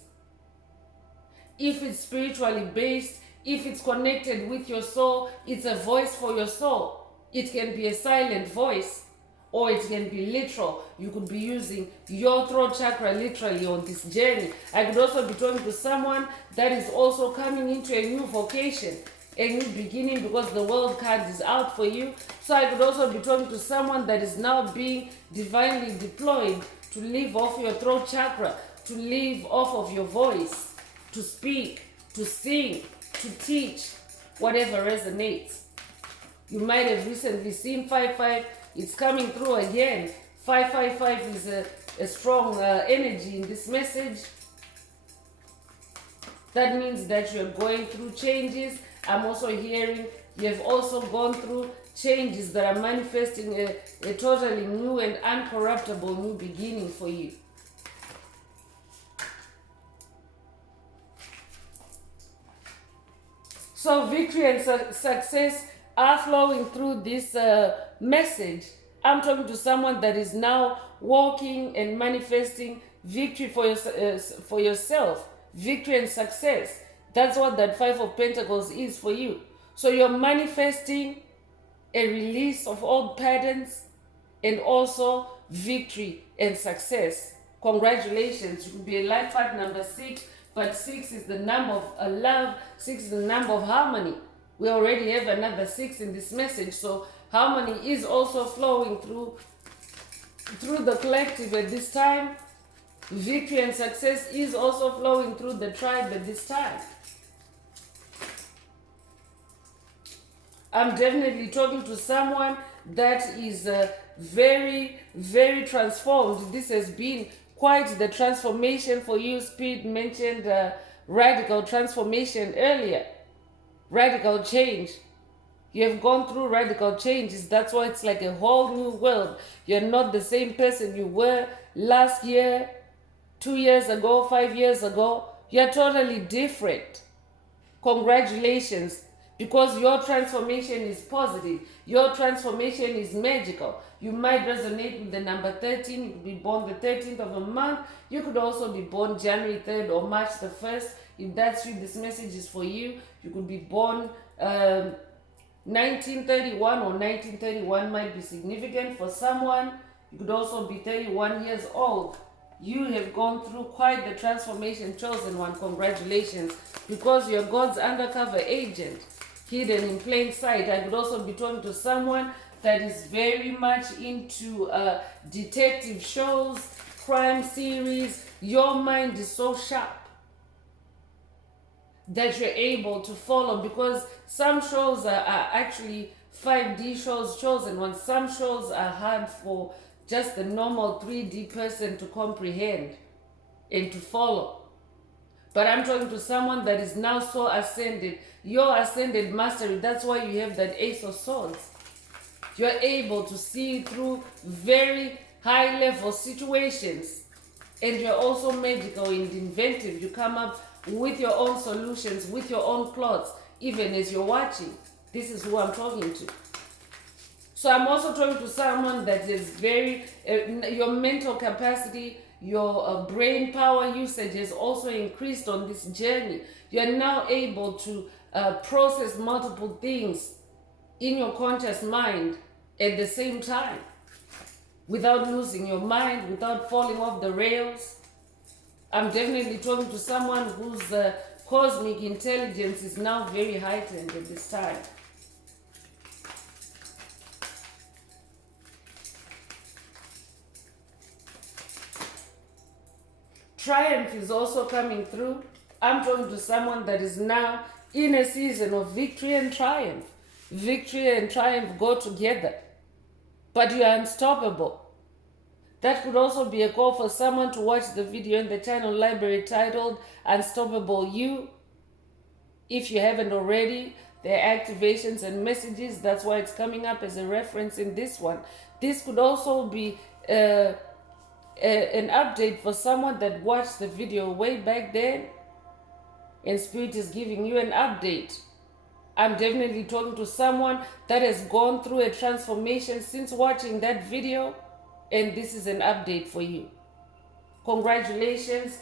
If it's spiritually based, if it's connected with your soul, it's a voice for your soul. It can be a silent voice, or it can be literal. You could be using your throat chakra literally on this journey. I could also be talking to someone that is also coming into a new vocation, a new beginning, because the world card is out for you. So I could also be talking to someone that is now being divinely deployed to live off your throat chakra, to live off of your voice, to speak, to sing, to teach, whatever resonates. You might have recently seen 5-5. It's coming through again. 5-5-5 is a strong energy in this message. That means that you're going through changes. I'm also hearing you have also gone through changes that are manifesting a totally new and uncorruptible new beginning for you. So victory and success are flowing through this message. I'm talking to someone that is now walking and manifesting victory for yourself. Victory and success. That's what that 5 of Pentacles is for you. So you're manifesting a release of old patterns and also victory and success. Congratulations. You could be a life path number 6, but 6 is the number of love. 6 is the number of harmony. We already have another 6 in this message, so harmony is also flowing through the collective at this time. Victory and success is also flowing through the tribe at this time. I'm definitely talking to someone that is very, very transformed. This has been quite the transformation for you. Spirit mentioned radical transformation earlier. Radical change. You have gone through radical changes. That's why it's like a whole new world. You're not the same person you were last year, 2 years ago, 5 years ago. You're totally different. Congratulations, because your transformation is positive. Your transformation is magical. You might resonate with the number 13. You could be born the 13th of a month. You could also be born January 3rd or March the 1st. If that's you, this message is for you. You could be born 1931 or 1931 might be significant for someone. You could also be 31 years old. You have gone through quite the transformation, chosen one. Congratulations, because you're God's undercover agent, hidden in plain sight. I could also be talking to someone that is very much into detective shows, crime series. Your mind is so sharp that you're able to follow, because some shows are actually 5D shows, chosen ones. Some shows are hard for just the normal 3D person to comprehend and to follow. But I'm talking to someone that is now so ascended. Your ascended mastery, that's why you have that Ace of Swords. You're able to see through very high level situations. And you're also magical and inventive. You come up with your own solutions, with your own plots, even as you're watching. This is who I'm talking to. So I'm also talking to someone that is very, your mental capacity, your brain power usage has also increased on this journey. You're now able to process multiple things in your conscious mind at the same time, without losing your mind, without falling off the rails. I'm definitely talking to someone whose cosmic intelligence is now very heightened at this time. Triumph is also coming through. I'm talking to someone that is now in a season of victory and triumph. Victory and triumph go together, but you are unstoppable. That could also be a call for someone to watch the video in the channel library titled Unstoppable You. If you haven't already, there are activations and messages. That's why it's coming up as a reference in this one. This could also be an update for someone that watched the video way back then, and Spirit is giving you an update. I'm definitely talking to someone that has gone through a transformation since watching that video. and this is an update for you. Congratulations.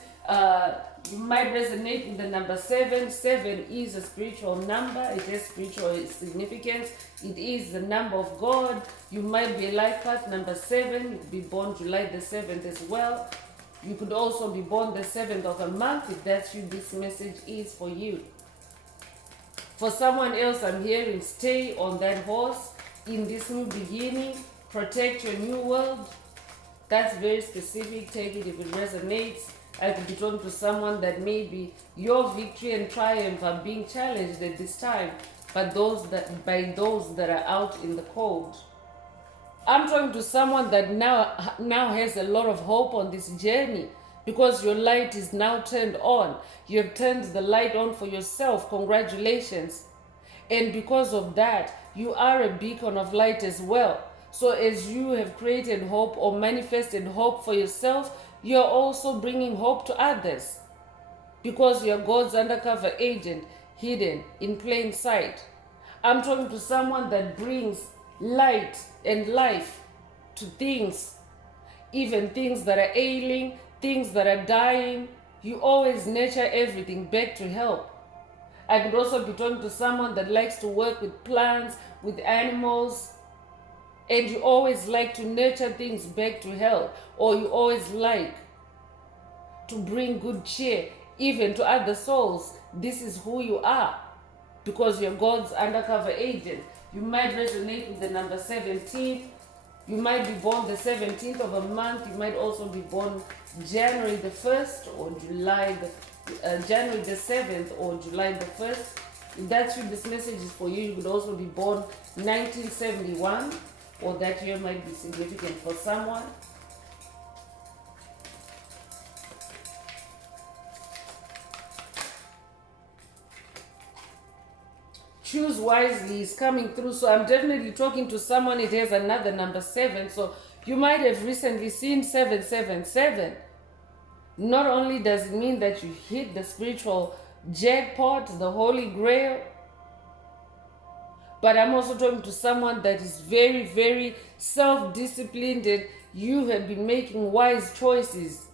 You might resonate with the number 7. 7 is a spiritual number. It has spiritual significance. It is the number of God. You might be a life path number 7. You could be born July the 7th as well. You could also be born the 7th of a month. If that's you, this message is for you. For someone else, I'm hearing stay on that horse in this new beginning. Protect your new world. That's very specific. Take it if it resonates. I could be talking to someone that maybe your victory and triumph are being challenged at this time, but by those that are out in the cold. I'm talking to someone that now has a lot of hope on this journey because your light is now turned on. You have turned the light on for yourself. Congratulations. And because of that, you are a beacon of light as well. So as you have created hope or manifested hope for yourself, you're also bringing hope to others because you're God's undercover agent, hidden in plain sight. I'm talking to someone that brings light and life to things, even things that are ailing, things that are dying. You always nurture everything back to health. I could also be talking to someone that likes to work with plants, with animals, and you always like to nurture things back to health, or you always like to bring good cheer even to other souls. This is who you are because you're God's undercover agent. You might resonate with the number 17. You might be born the 17th of a month. You might also be born January the 1st or January the 7th or July the 1st. If that's you, this message is for you. You could also be born 1971, or that year might be significant for someone. Choose wisely is coming through. So I'm definitely talking to someone. It has another number 7. So you might have recently seen 777. Not only does it mean that you hit the spiritual jackpot, the holy grail, but I'm also talking to someone that is very, very self-disciplined, and you have been making wise choices,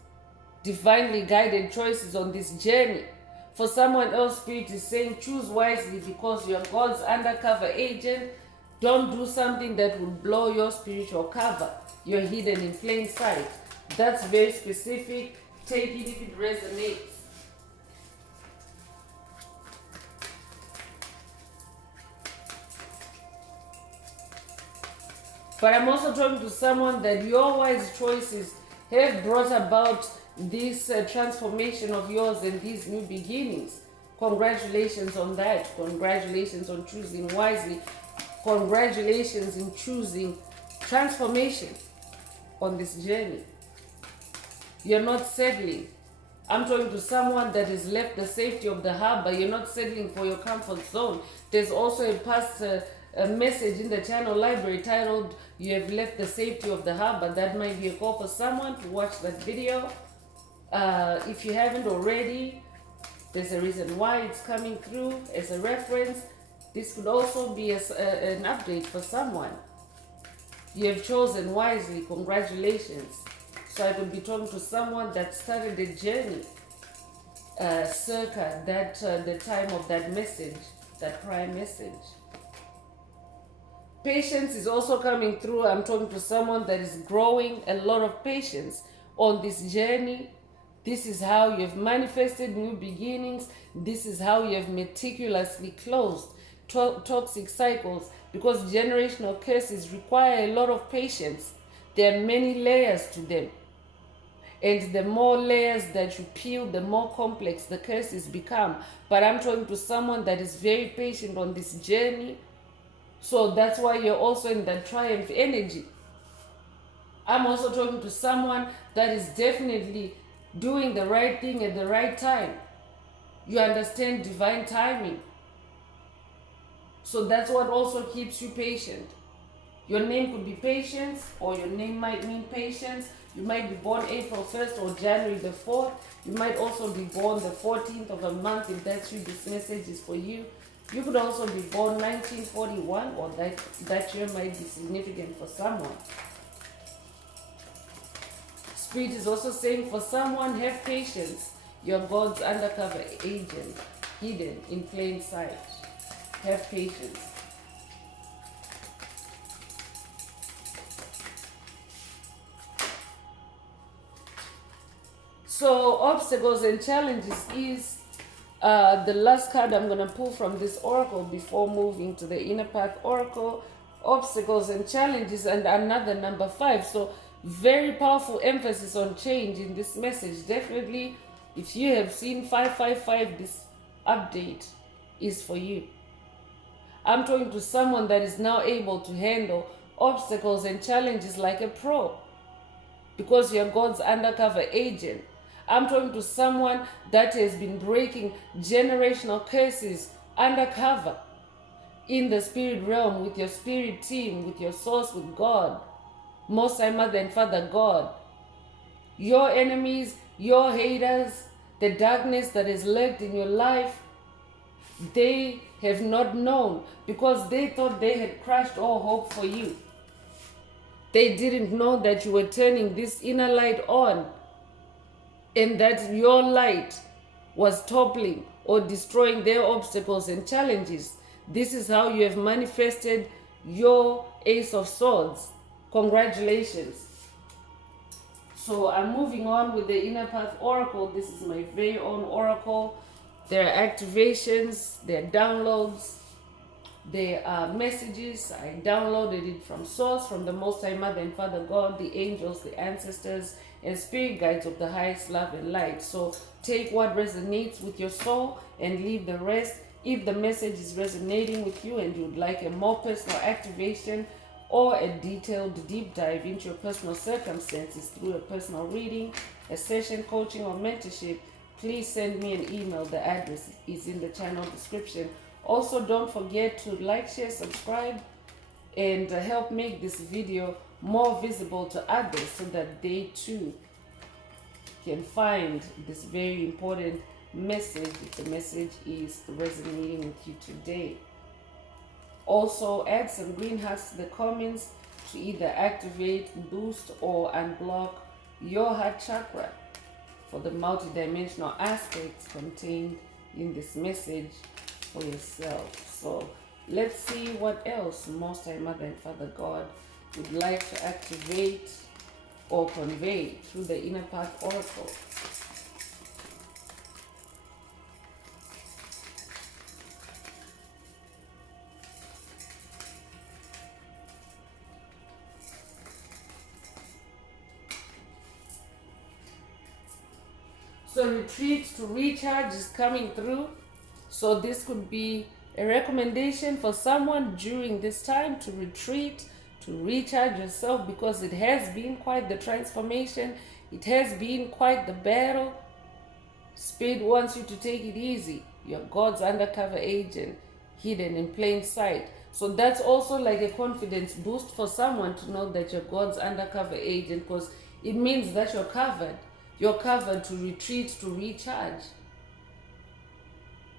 divinely guided choices on this journey. For someone else, Spirit is saying, choose wisely because you're God's undercover agent. Don't do something that will blow your spiritual cover. You're hidden in plain sight. That's very specific. Take it if it resonates. But I'm also talking to someone that your wise choices have brought about this transformation of yours and these new beginnings. Congratulations on that. Congratulations on choosing wisely. Congratulations in choosing transformation on this journey. You're not settling. I'm talking to someone that has left the safety of the harbor. You're not settling for your comfort zone. There's also a past a message in the channel library titled, "You have left the safety of the harbor." That might be a call for someone to watch that video. If you haven't already, there's a reason why it's coming through as a reference. This could also be an update for someone. You have chosen wisely. Congratulations. So I could be talking to someone that started a journey circa that the time of that message, that prime message. Patience is also coming through. I'm talking to someone that is growing a lot of patience on this journey. This is how you have manifested new beginnings. This is how you have meticulously closed toxic cycles, because generational curses require a lot of patience. There are many layers to them. And the more layers that you peel, the more complex the curses become. But I'm talking to someone that is very patient on this journey. So that's why you're also in that triumph energy. I'm also talking to someone that is definitely doing the right thing at the right time. You understand divine timing. So that's what also keeps you patient. Your name could be Patience, or your name might mean patience. You might be born April 1st or January the 4th. You might also be born the 14th of a month. If that's you, this message is for you. You could also be born 1941, or that year might be significant for someone. Spirit is also saying for someone, have patience. You're God's undercover agent, hidden in plain sight. Have patience. So obstacles and challenges is the last card I'm going to pull from this oracle before moving to the inner path oracle. Obstacles and challenges, and another number 5. So very powerful emphasis on change in this message. Definitely, if you have seen 555, this update is for you. I'm talking to someone that is now able to handle obstacles and challenges like a pro, because you're God's undercover agent. I'm talking to someone that has been breaking generational curses undercover in the spirit realm, with your spirit team, with your source, with God, Most High Mother and Father God. Your enemies, your haters, the darkness that is lurked in your life, they have not known, because they thought they had crushed all hope for you. They didn't know that you were turning this inner light on, and that your light was toppling or destroying their obstacles and challenges. This is how you have manifested your Ace of Swords. Congratulations. So I'm moving on with the Inner Path Oracle. This is my very own oracle. There are activations, there are downloads, there are messages. I downloaded it from Source, from the Most High Mother and Father God, the angels, the ancestors, and spirit guides of the highest love and light. So take what resonates with your soul and leave the rest. If the message is resonating with you and you'd like a more personal activation or a detailed deep dive into your personal circumstances through a personal reading, a session, coaching, or mentorship, please send me an email. The address is in the channel description. Also, don't forget to like, share, subscribe, and help make this video more visible to others so that they too can find this very important message if the message is resonating with you today. Also, add some green hearts to the comments to either activate, boost, or unblock your heart chakra for the multidimensional aspects contained in this message for yourself. So let's see what else Most High Mother and Father God would like to activate or convey through the Inner Path Oracle. So retreat to recharge is coming through. So this could be a recommendation for someone during this time to retreat, to recharge yourself, because it has been quite the transformation. It has been quite the battle. Spirit wants you to take it easy. You're God's undercover agent, hidden in plain sight. So that's also like a confidence boost for someone to know that you're God's undercover agent, because it means that you're covered. You're covered to retreat, to recharge.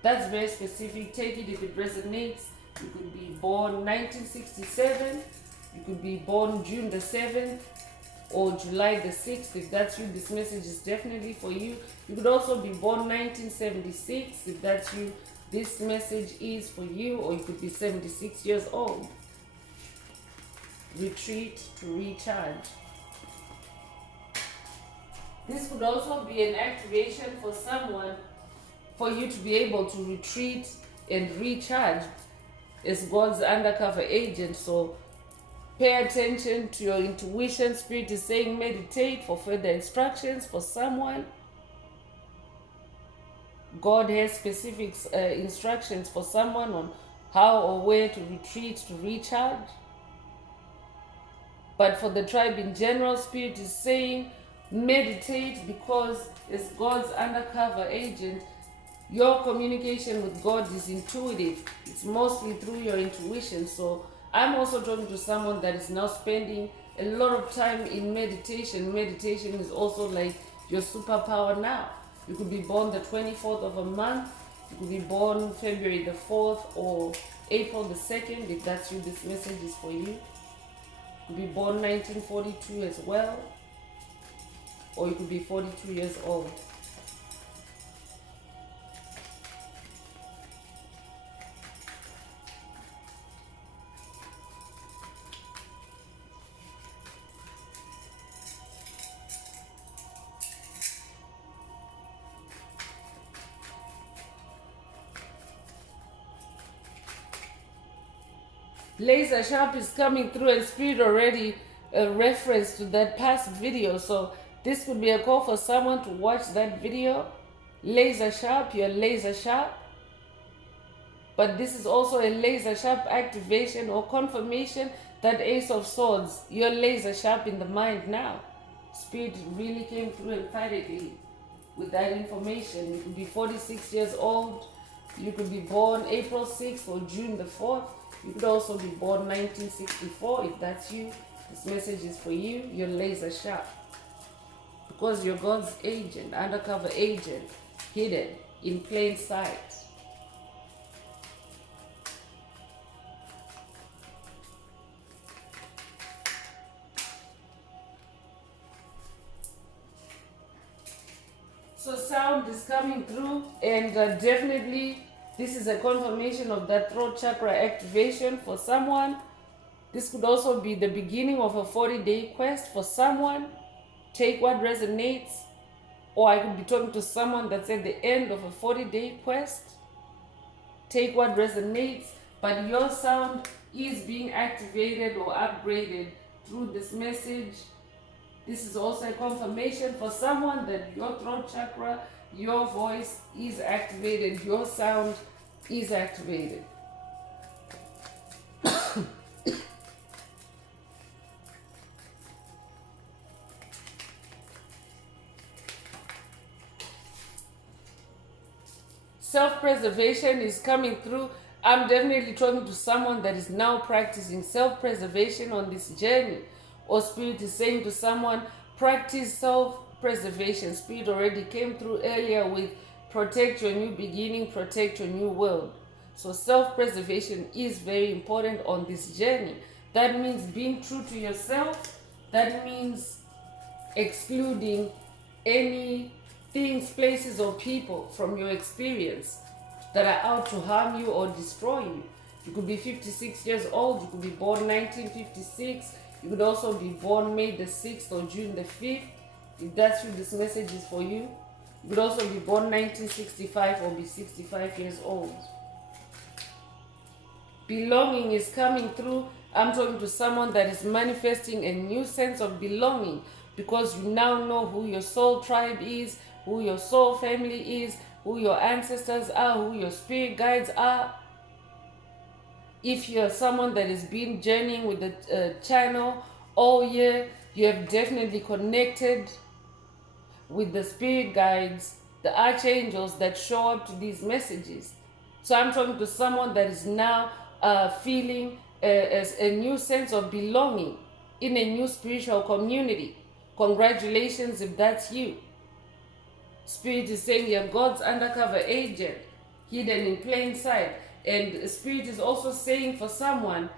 That's very specific. Take it if it resonates. You could be born 1967. You could be born June the 7th or July the 6th. If that's you, this message is definitely for you. You could also be born 1976. If that's you, this message is for you. Or you could be 76 years old. Retreat to recharge. This could also be an activation for someone, for you to be able to retreat and recharge as God's undercover agent. So pay attention to your intuition. Spirit is saying meditate for further instructions for someone. God has specific instructions for someone on how or where to retreat to recharge. But for the tribe in general, Spirit is saying meditate, because as God's undercover agent, your communication with God is intuitive. It's mostly through your intuition. So I'm also talking to someone that is now spending a lot of time in meditation. Meditation is also like your superpower now. You could be born the 24th of a month. You could be born February the 4th or April the 2nd. If that's you, this message is for you. You could be born 1942 as well. or you could be 42 years old. Laser sharp is coming through, and spirit already reference to that past video. So this could be a call for someone to watch that video. Laser sharp, you're laser sharp. But this is also a laser sharp activation or confirmation that Ace of Swords, you're laser sharp in the mind now. Spirit really came through emphatically with that information. You could be 46 years old. You could be born April 6th or June the 4th. You could also be born 1964 if that's you. This message is for you. You're laser sharp. Because you're God's agent, undercover agent, hidden in plain sight. So sound is coming through, and definitely this is a confirmation of that throat chakra activation for someone. This could also be the beginning of a 40-day quest for someone. Take what resonates. Or I could be talking to someone that's at the end of a 40-day quest. Take what resonates, but your sound is being activated or upgraded through this message. This is also a confirmation for someone that your throat chakra, your voice is activated, your sound is activated. Self-preservation is coming through. I'm definitely talking to someone that is now practicing self-preservation on this journey. Or Spirit is saying to someone, practice self-preservation. Spirit already came through earlier with protect your new beginning, protect your new world. So self-preservation is very important on this journey. That means being true to yourself. That means excluding any things, places, or people from your experience that are out to harm you or destroy you. You could be 56 years old. You could be born 1956. You could also be born May the 6th or June the 5th. If that's who this message is for you. You could also be born 1965 or be 65 years old. Belonging is coming through. I'm talking to someone that is manifesting a new sense of belonging because you now know who your soul tribe is, who your soul family is, who your ancestors are, who your spirit guides are. If you're someone that has been journeying with the channel all year, you have definitely connected with the spirit guides, the archangels that show up to these messages. So I'm talking to someone that is now feeling a new sense of belonging in a new spiritual community. Congratulations if that's you. Spirit is saying you're God's undercover agent, hidden in plain sight. And Spirit is also saying for someone,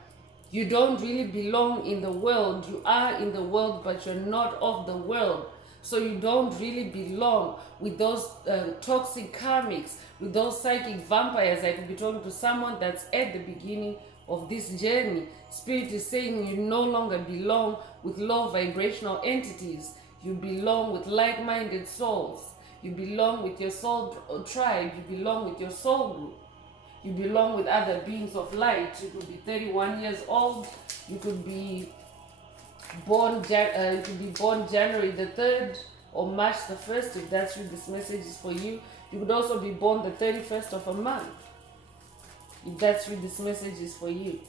you don't really belong in the world. You are in the world, but you're not of the world. So you don't really belong with those toxic karmics, with those psychic vampires. I could be talking to someone that's at the beginning of this journey. Spirit is saying you no longer belong with low vibrational entities. You belong with like-minded souls. You belong with your soul tribe. You belong with your soul group. You belong with other beings of light. You could be 31 years old. You could be born January the 3rd or March the 1st if that's who this message is for you. You could also be born the 31st of a month if that's who this message is for you.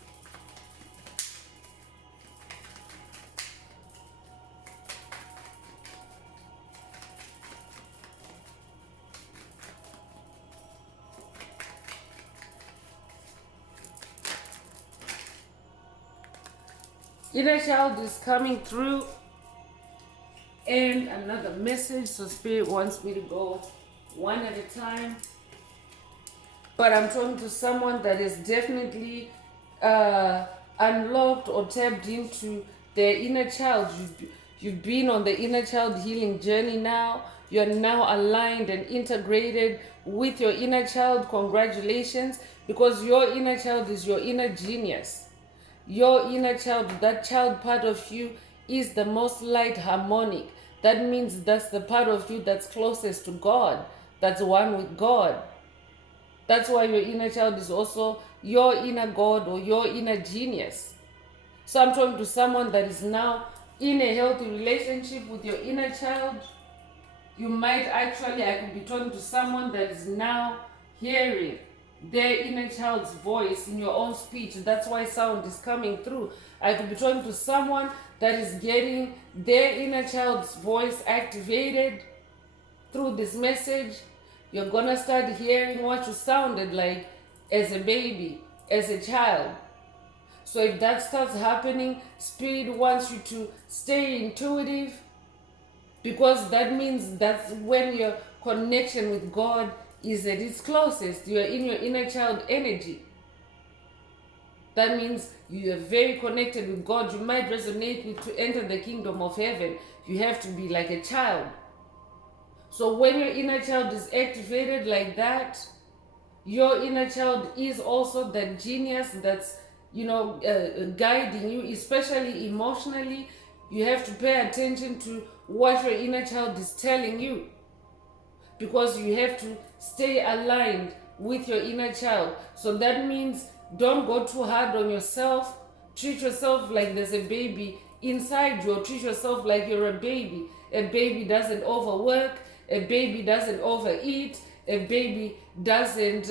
Inner child is coming through, and another message. So Spirit wants me to go one at a time, but I'm talking to someone that is definitely unlocked or tapped into their inner child. You've been on the inner child healing journey now. You're now aligned and integrated with your inner child. Congratulations, because your inner child is your inner genius. Your inner child, that child part of you, is the most light harmonic. That means that's the part of you that's closest to God, that's one with God. That's why your inner child is also your inner God or your inner genius. So I'm talking to someone that is now in a healthy relationship with your inner child. You might actually, I could be talking to someone that is now hearing their inner child's voice in your own speech. That's why sound is coming through. I could be talking to someone that is getting their inner child's voice activated through this message. You're gonna start hearing what you sounded like as a baby, as a child. So if that starts happening, Spirit wants you to stay intuitive, because that means that's when your connection with God is at its closest. You are in your inner child energy. That means you are very connected with God. You might resonate with, to enter the kingdom of heaven, you have to be like a child. So when your inner child is activated like that, your inner child is also that genius that's, guiding you, especially emotionally. You have to pay attention to what your inner child is telling you, because you have to stay aligned with your inner child. So that means don't go too hard on yourself. Treat yourself like there's a baby inside you, or treat yourself like you're a baby. A baby doesn't overwork, a baby doesn't overeat, a baby doesn't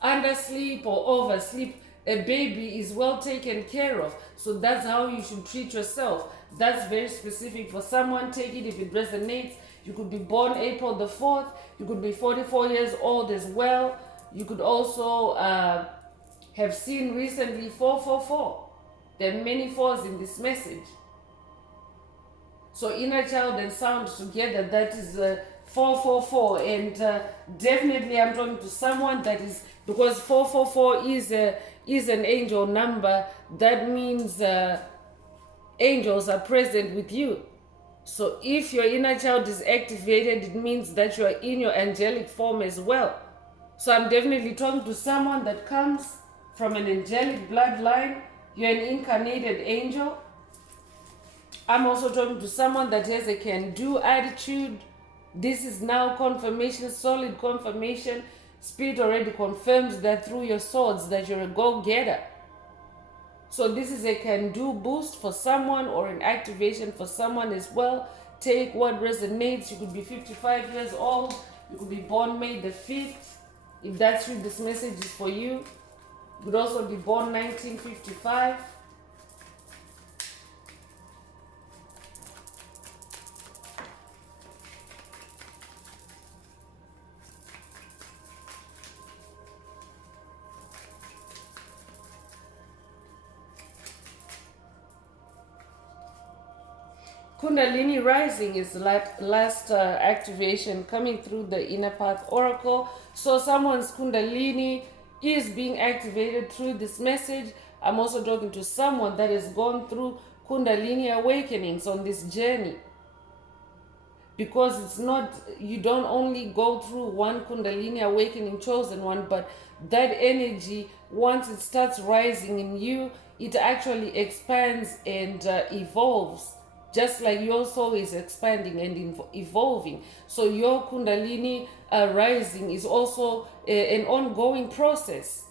undersleep or oversleep. A baby is well taken care of. So that's how you should treat yourself. That's very specific for someone. Take it if it resonates. You could be born April the 4th. You could be 44 years old as well. You could also have seen recently 444. There are many fours in this message. So inner child and sound together, that is 444. And definitely I'm talking to someone that is, because 444 is an angel number. That means angels are present with you. So if your inner child is activated, it means that you are in your angelic form as well. So I'm definitely talking to someone that comes from an angelic bloodline. You're an incarnated angel. I'm also talking to someone that has a can-do attitude. This is now confirmation, solid confirmation. Spirit already confirms that through your swords that you're a go-getter. So this is a can-do boost for someone, or an activation for someone as well. Take what resonates. You could be 55 years old. You could be born May the 5th. If that's who this message is for you. You could also be born 1955. Kundalini rising is last activation coming through the inner path oracle. So someone's Kundalini is being activated through this message. I'm also talking to someone that has gone through Kundalini awakenings on this journey. Because it's not, you don't only go through one Kundalini awakening, chosen one, but that energy, once it starts rising in you, it actually expands and evolves. Just like your soul is expanding and evolving. So your Kundalini rising is also an ongoing process.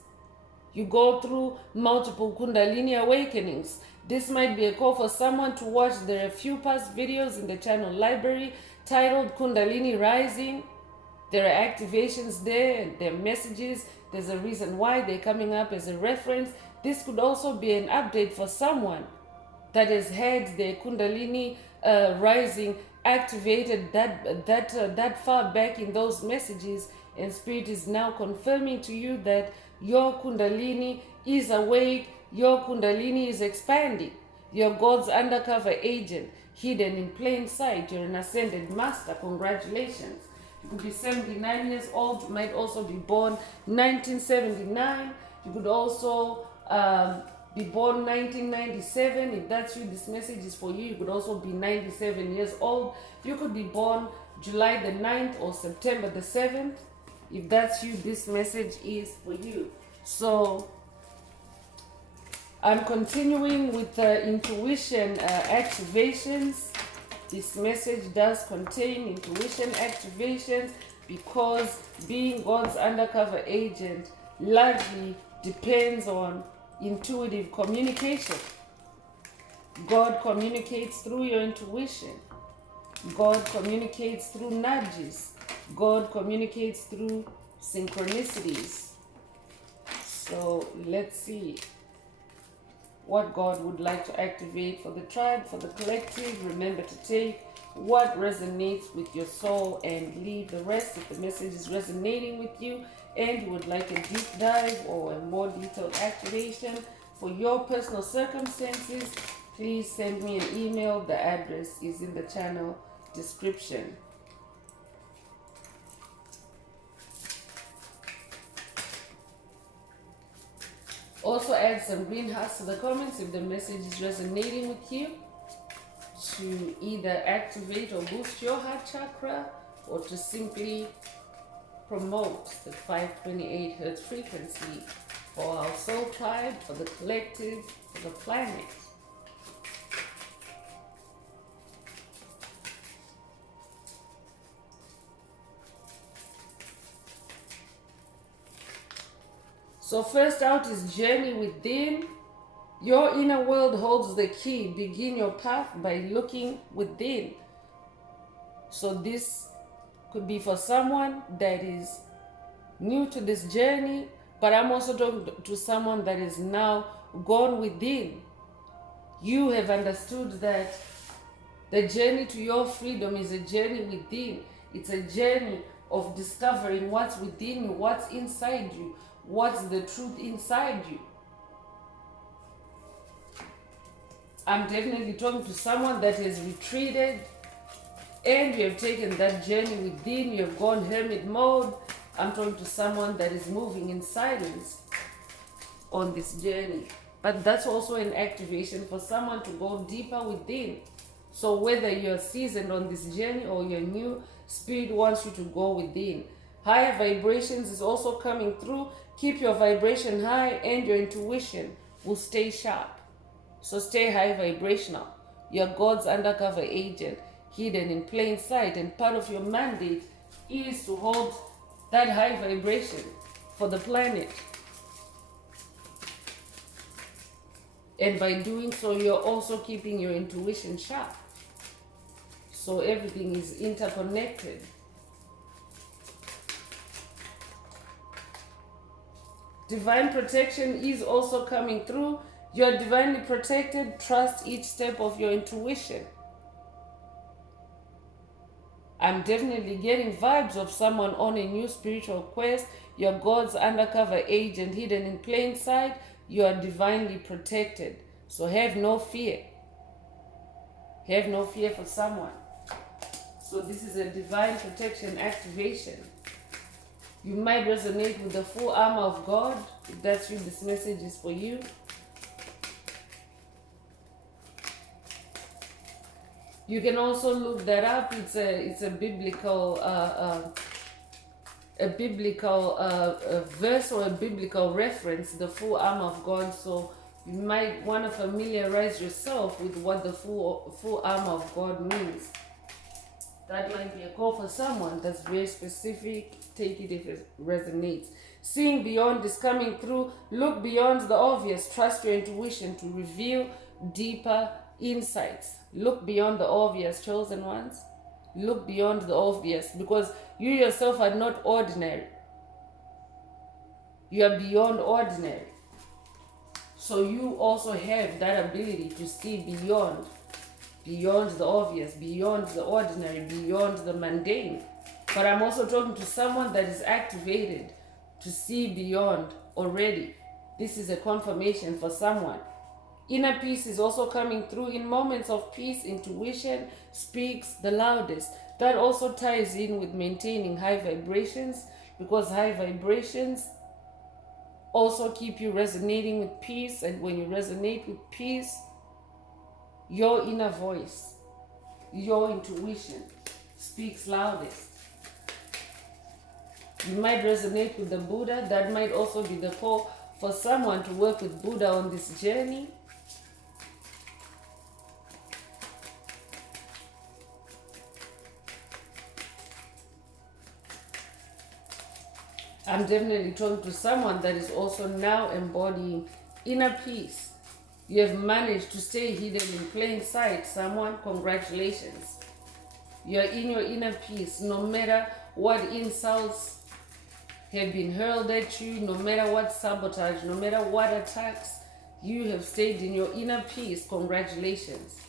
You go through multiple Kundalini awakenings. This might be a call for someone to watch. There are a few past videos in the channel library titled Kundalini Rising. There are activations there and there are messages. There's a reason why they're coming up as a reference. This could also be an update for someone that has had their Kundalini rising activated that far back in those messages, and Spirit is now confirming to you that your Kundalini is awake, your Kundalini is expanding. You're God's undercover agent, hidden in plain sight. You're an ascended master. Congratulations. You could be 79 years old. You might also be born 1979. You could also be born 1997. If that's you, this message is for you. You could also be 97 years old. You could be born July the 9th or September the 7th. If that's you, this message is for you. So I'm continuing with the intuition activations. This message does contain intuition activations because being God's undercover agent largely depends on intuitive communication. God communicates through your intuition. God communicates through nudges. God communicates through synchronicities. So let's see what God would like to activate for the tribe, for the collective. Remember to take what resonates with your soul and leave the rest. If the message is resonating with you and you would like a deep dive or a more detailed activation for your personal circumstances, please send me an email. The address is in the channel description. Also add some green hearts to the comments if the message is resonating with you, to either activate or boost your heart chakra or to simply promote the 528 hertz frequency for our soul tribe, for the collective, for the planet. So first out is journey within. Your inner world holds the key. Begin your path by looking within. So this could be for someone that is new to this journey, but I'm also talking to someone that is now gone within. You have understood that the journey to your freedom is a journey within. It's a journey of discovering what's within you, what's inside you, what's the truth inside you. I'm definitely talking to someone that has retreated and you have taken that journey within. You have gone hermit mode. I'm talking to someone that is moving in silence on this journey. But that's also an activation for someone to go deeper within. So whether you're seasoned on this journey or you're new, Spirit wants you to go within. Higher vibrations is also coming through. Keep your vibration high and your intuition will stay sharp. So stay high vibrational. You're God's undercover agent, hidden in plain sight, and part of your mandate is to hold that high vibration for the planet. And by doing so, you're also keeping your intuition sharp. So everything is interconnected. Divine protection is also coming through. You're divinely protected. Trust each step of your intuition. I'm definitely getting vibes of someone on a new spiritual quest. You're God's undercover agent, hidden in plain sight. You are divinely protected. So have no fear. Have no fear for someone. So this is a divine protection activation. You might resonate with the full armor of God. If that's you, this message is for you. You can also look that up. It's a biblical verse or a biblical reference, the full armor of God. So you might want to familiarize yourself with what the full armor of God means. That might be a call for someone that's very specific. Take it if it resonates. Seeing beyond is coming through. Look beyond the obvious. Trust your intuition to reveal deeper insights. Look beyond the obvious, chosen ones. Look beyond the obvious, because you yourself are not ordinary. You are beyond ordinary. So you also have that ability to see beyond the obvious, beyond the ordinary, beyond the mundane. But I'm also talking to someone that is activated to see beyond already. This is a confirmation for someone. Inner peace is also coming through. In moments of peace, intuition speaks the loudest. That also ties in with maintaining high vibrations, because high vibrations also keep you resonating with peace. And when you resonate with peace, your inner voice, your intuition speaks loudest. You might resonate with the Buddha. That might also be the call for someone to work with Buddha on this journey. I'm definitely talking to someone that is also now embodying inner peace. You have managed to stay hidden in plain sight. Someone, congratulations. You're in your inner peace. No matter what insults have been hurled at you, no matter what sabotage, no matter what attacks, you have stayed in your inner peace. Congratulations.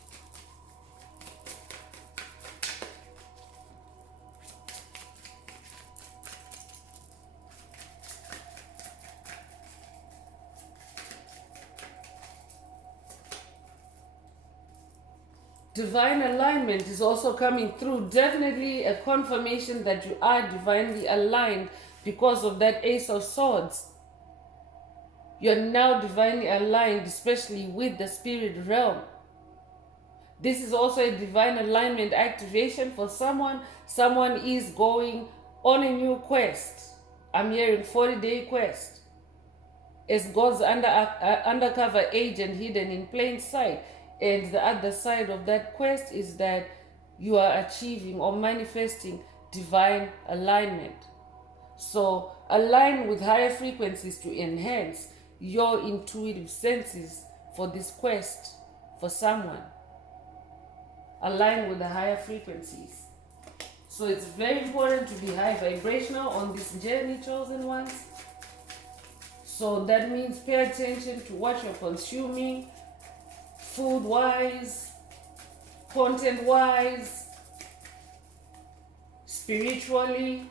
Divine alignment is also coming through. Definitely a confirmation that you are divinely aligned because of that Ace of Swords. You're now divinely aligned, especially with the spirit realm. This is also a divine alignment activation for someone. Someone is going on a new quest. I'm hearing 40-day quest. As God's undercover agent hidden in plain sight. And the other side of that quest is that you are achieving or manifesting divine alignment. So align with higher frequencies to enhance your intuitive senses for this quest for someone. Align with the higher frequencies. So it's very important to be high vibrational on this journey, chosen ones. So that means pay attention to what you're consuming, food-wise, content-wise, spiritually,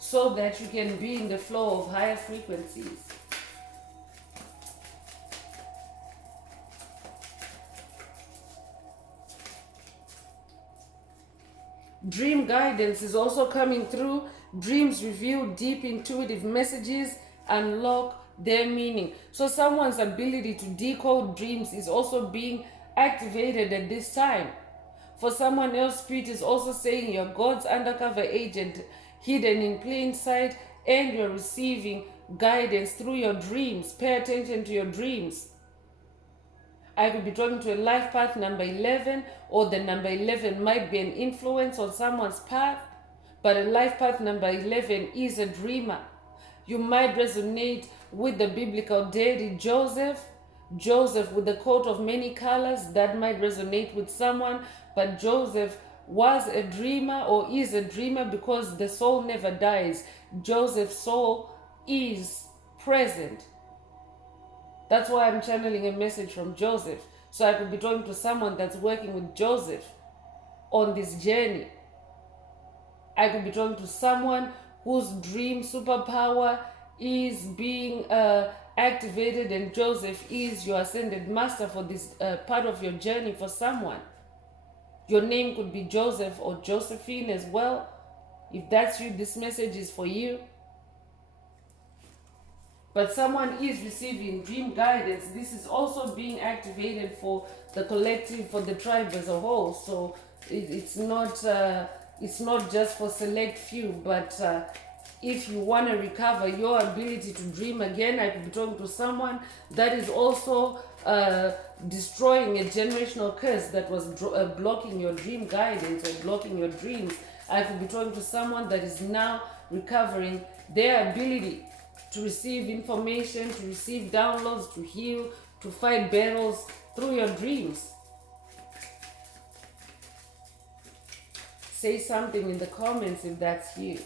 so that you can be in the flow of higher frequencies. Dream guidance is also coming through. Dreams reveal deep intuitive messages, unlock their meaning. So someone's ability to decode dreams is also being activated at this time. For someone else, Spirit is also saying you're God's undercover agent, hidden in plain sight, and you're receiving guidance through your dreams. Pay attention to your dreams. I could be talking to a life path number 11, or the number 11 might be an influence on someone's path, but a life path number 11 is a dreamer. You might resonate with the biblical deity Joseph. Joseph with the coat of many colors, that might resonate with someone, but Joseph was a dreamer or is a dreamer because the soul never dies. Joseph's soul is present. That's why I'm channeling a message from Joseph. So I could be talking to someone that's working with Joseph on this journey. I could be talking to someone whose dream superpower is being activated, and Joseph is your ascended master for this part of your journey for someone. Your name could be Joseph or Josephine as well. If that's you, this message is for you. But someone is receiving dream guidance. This is also being activated for the collective, for the tribe as a whole. So it's not just for select few. But if you want to recover your ability to dream again, I could be talking to someone that is also destroying a generational curse that was blocking your dream guidance or blocking your dreams. I could be talking to someone that is now recovering their ability to receive information, to receive downloads, to heal, to fight battles through your dreams. Say something in the comments if that's you.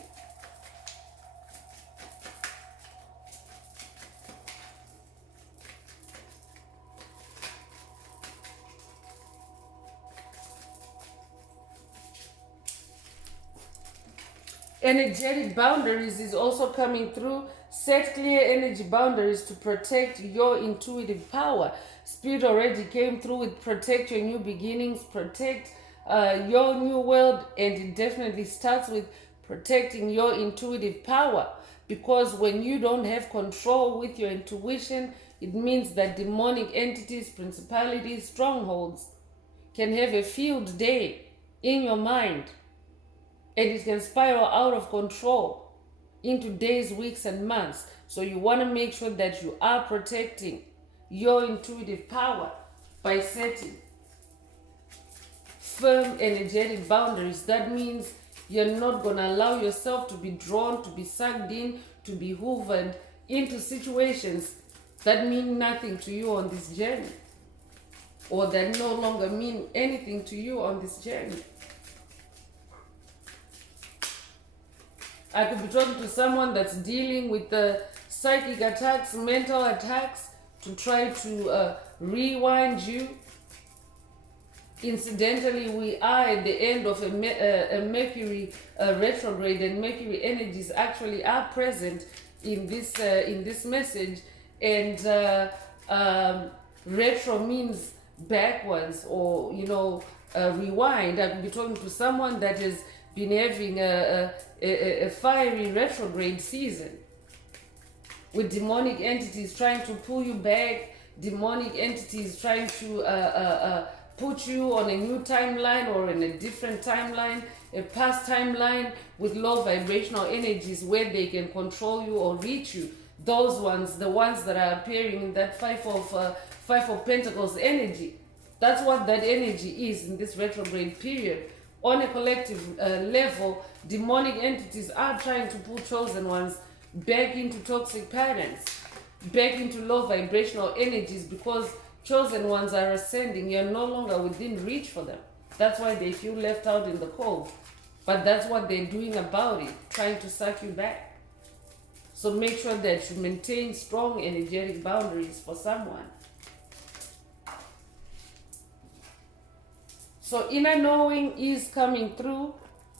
Energetic boundaries is also coming through. Set clear energy boundaries to protect your intuitive power. Spirit already came through with protect your new beginnings, protect your new world, and it definitely starts with protecting your intuitive power, because when you don't have control with your intuition, it means that demonic entities, principalities, strongholds can have a field day in your mind, and it can spiral out of control into days, weeks, and months. So you want to make sure that you are protecting your intuitive power by setting firm energetic boundaries. That means you're not going to allow yourself to be drawn, to be sucked in, to be hoovered into situations that mean nothing to you on this journey, or that no longer mean anything to you on this journey. I could be talking to someone that's dealing with psychic attacks, mental attacks, to try to rewind you. Incidentally, we are at the end of a Mercury retrograde, and Mercury energies actually are present in this message. And retro means backwards, or rewind. I could be talking to someone that has been having a fiery retrograde season, with demonic entities trying to pull you back, demonic entities trying to put you on a new timeline or in a different timeline, a past timeline with low vibrational energies where they can control you or reach you. Those ones, the ones that are appearing in that Five of Pentacles energy, that's what that energy is in this retrograde period. On a collective level, demonic entities are trying to pull chosen ones back into toxic patterns, back into low vibrational energies, because chosen ones are ascending. You're no longer within reach for them. That's why they feel left out in the cold. But that's what they're doing about it, trying to suck you back. So make sure that you maintain strong energetic boundaries for someone. So inner knowing is coming through.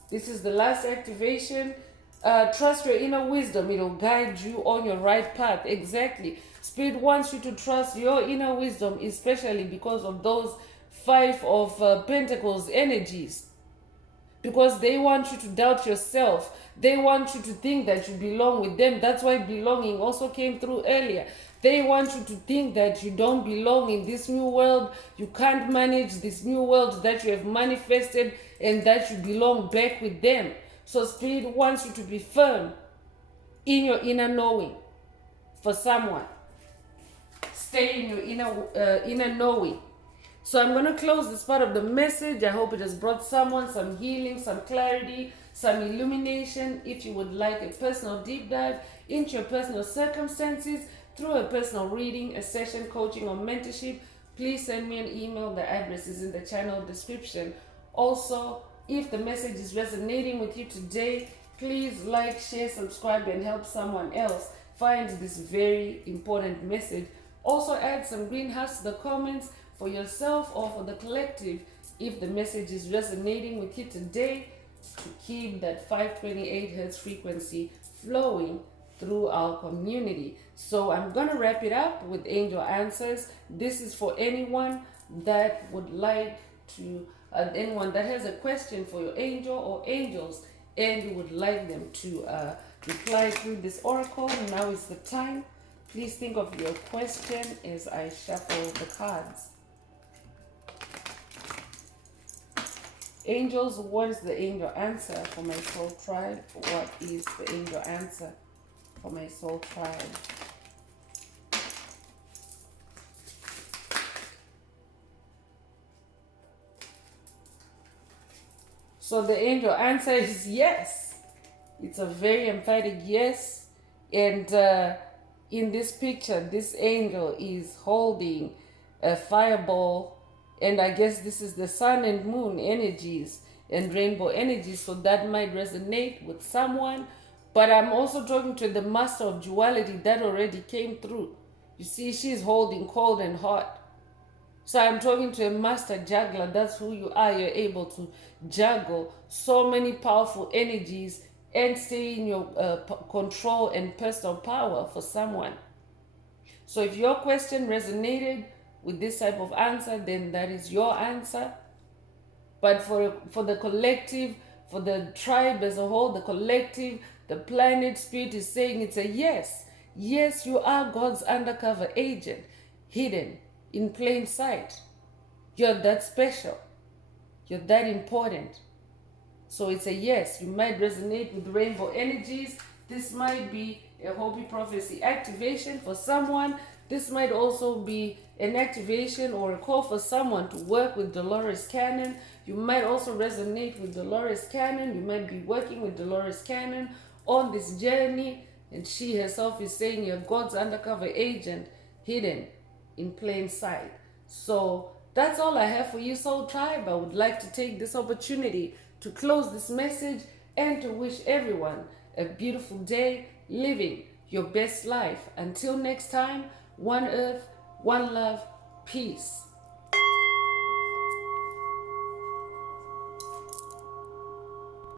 This is the last activation. Trust your inner wisdom. It'll guide you on your right path. Exactly. Spirit wants you to trust your inner wisdom, especially because of those Five of Pentacles energies. Because they want you to doubt yourself. They want you to think that you belong with them. That's why belonging also came through earlier. They want you to think that you don't belong in this new world. You can't manage this new world that you have manifested, and that you belong back with them. So Spirit wants you to be firm in your inner knowing for someone. Stay in your inner knowing. So I'm going to close this part of the message. I hope it has brought someone some healing, some clarity, some illumination. If you would like a personal deep dive into your personal circumstances through a personal reading, a session, coaching, or mentorship, please send me an email. The address is in the channel description. Also, if the message is resonating with you today, please like, share, subscribe, and help someone else find this very important message. Also, add some green hearts to the comments for yourself or for the collective if the message is resonating with you today, to keep that 528 Hz frequency flowing through our community. So I'm going to wrap it up with angel answers. This is for anyone that would like to, anyone that has a question for your angel or angels, and you would like them to reply through this oracle. Now is the time. Please think of your question as I shuffle the cards. Angels, what is the angel answer for my soul tribe? What is the angel answer for my soul tribe? So the angel answer is yes. It's a very emphatic yes. And in this picture, this angel is holding a fireball. And I guess this is the sun and moon energies and rainbow energies. So that might resonate with someone. But I'm also talking to the master of duality that already came through. You see, she's holding cold and hot. So I'm talking to a master juggler. That's who you are. You're able to juggle so many powerful energies and stay in your control and personal power for someone. So if your question resonated with this type of answer, then that is your answer. But for the collective, for the tribe as a whole, the collective, The planet spirit is saying it's a yes. Yes, you are God's undercover agent, hidden in plain sight. You're that special. You're that important. So it's a yes. You might resonate with rainbow energies. This might be a Hopi prophecy activation for someone. This might also be an activation or a call for someone to work with Dolores Cannon. You might also resonate with Dolores Cannon. You might be working with Dolores Cannon on this journey. And she herself is saying you're God's undercover agent, hidden in plain sight. So that's all I have for you, Soul Tribe. I would like to take this opportunity to close this message and to wish everyone a beautiful day living your best life. Until next time, one earth, one love, peace.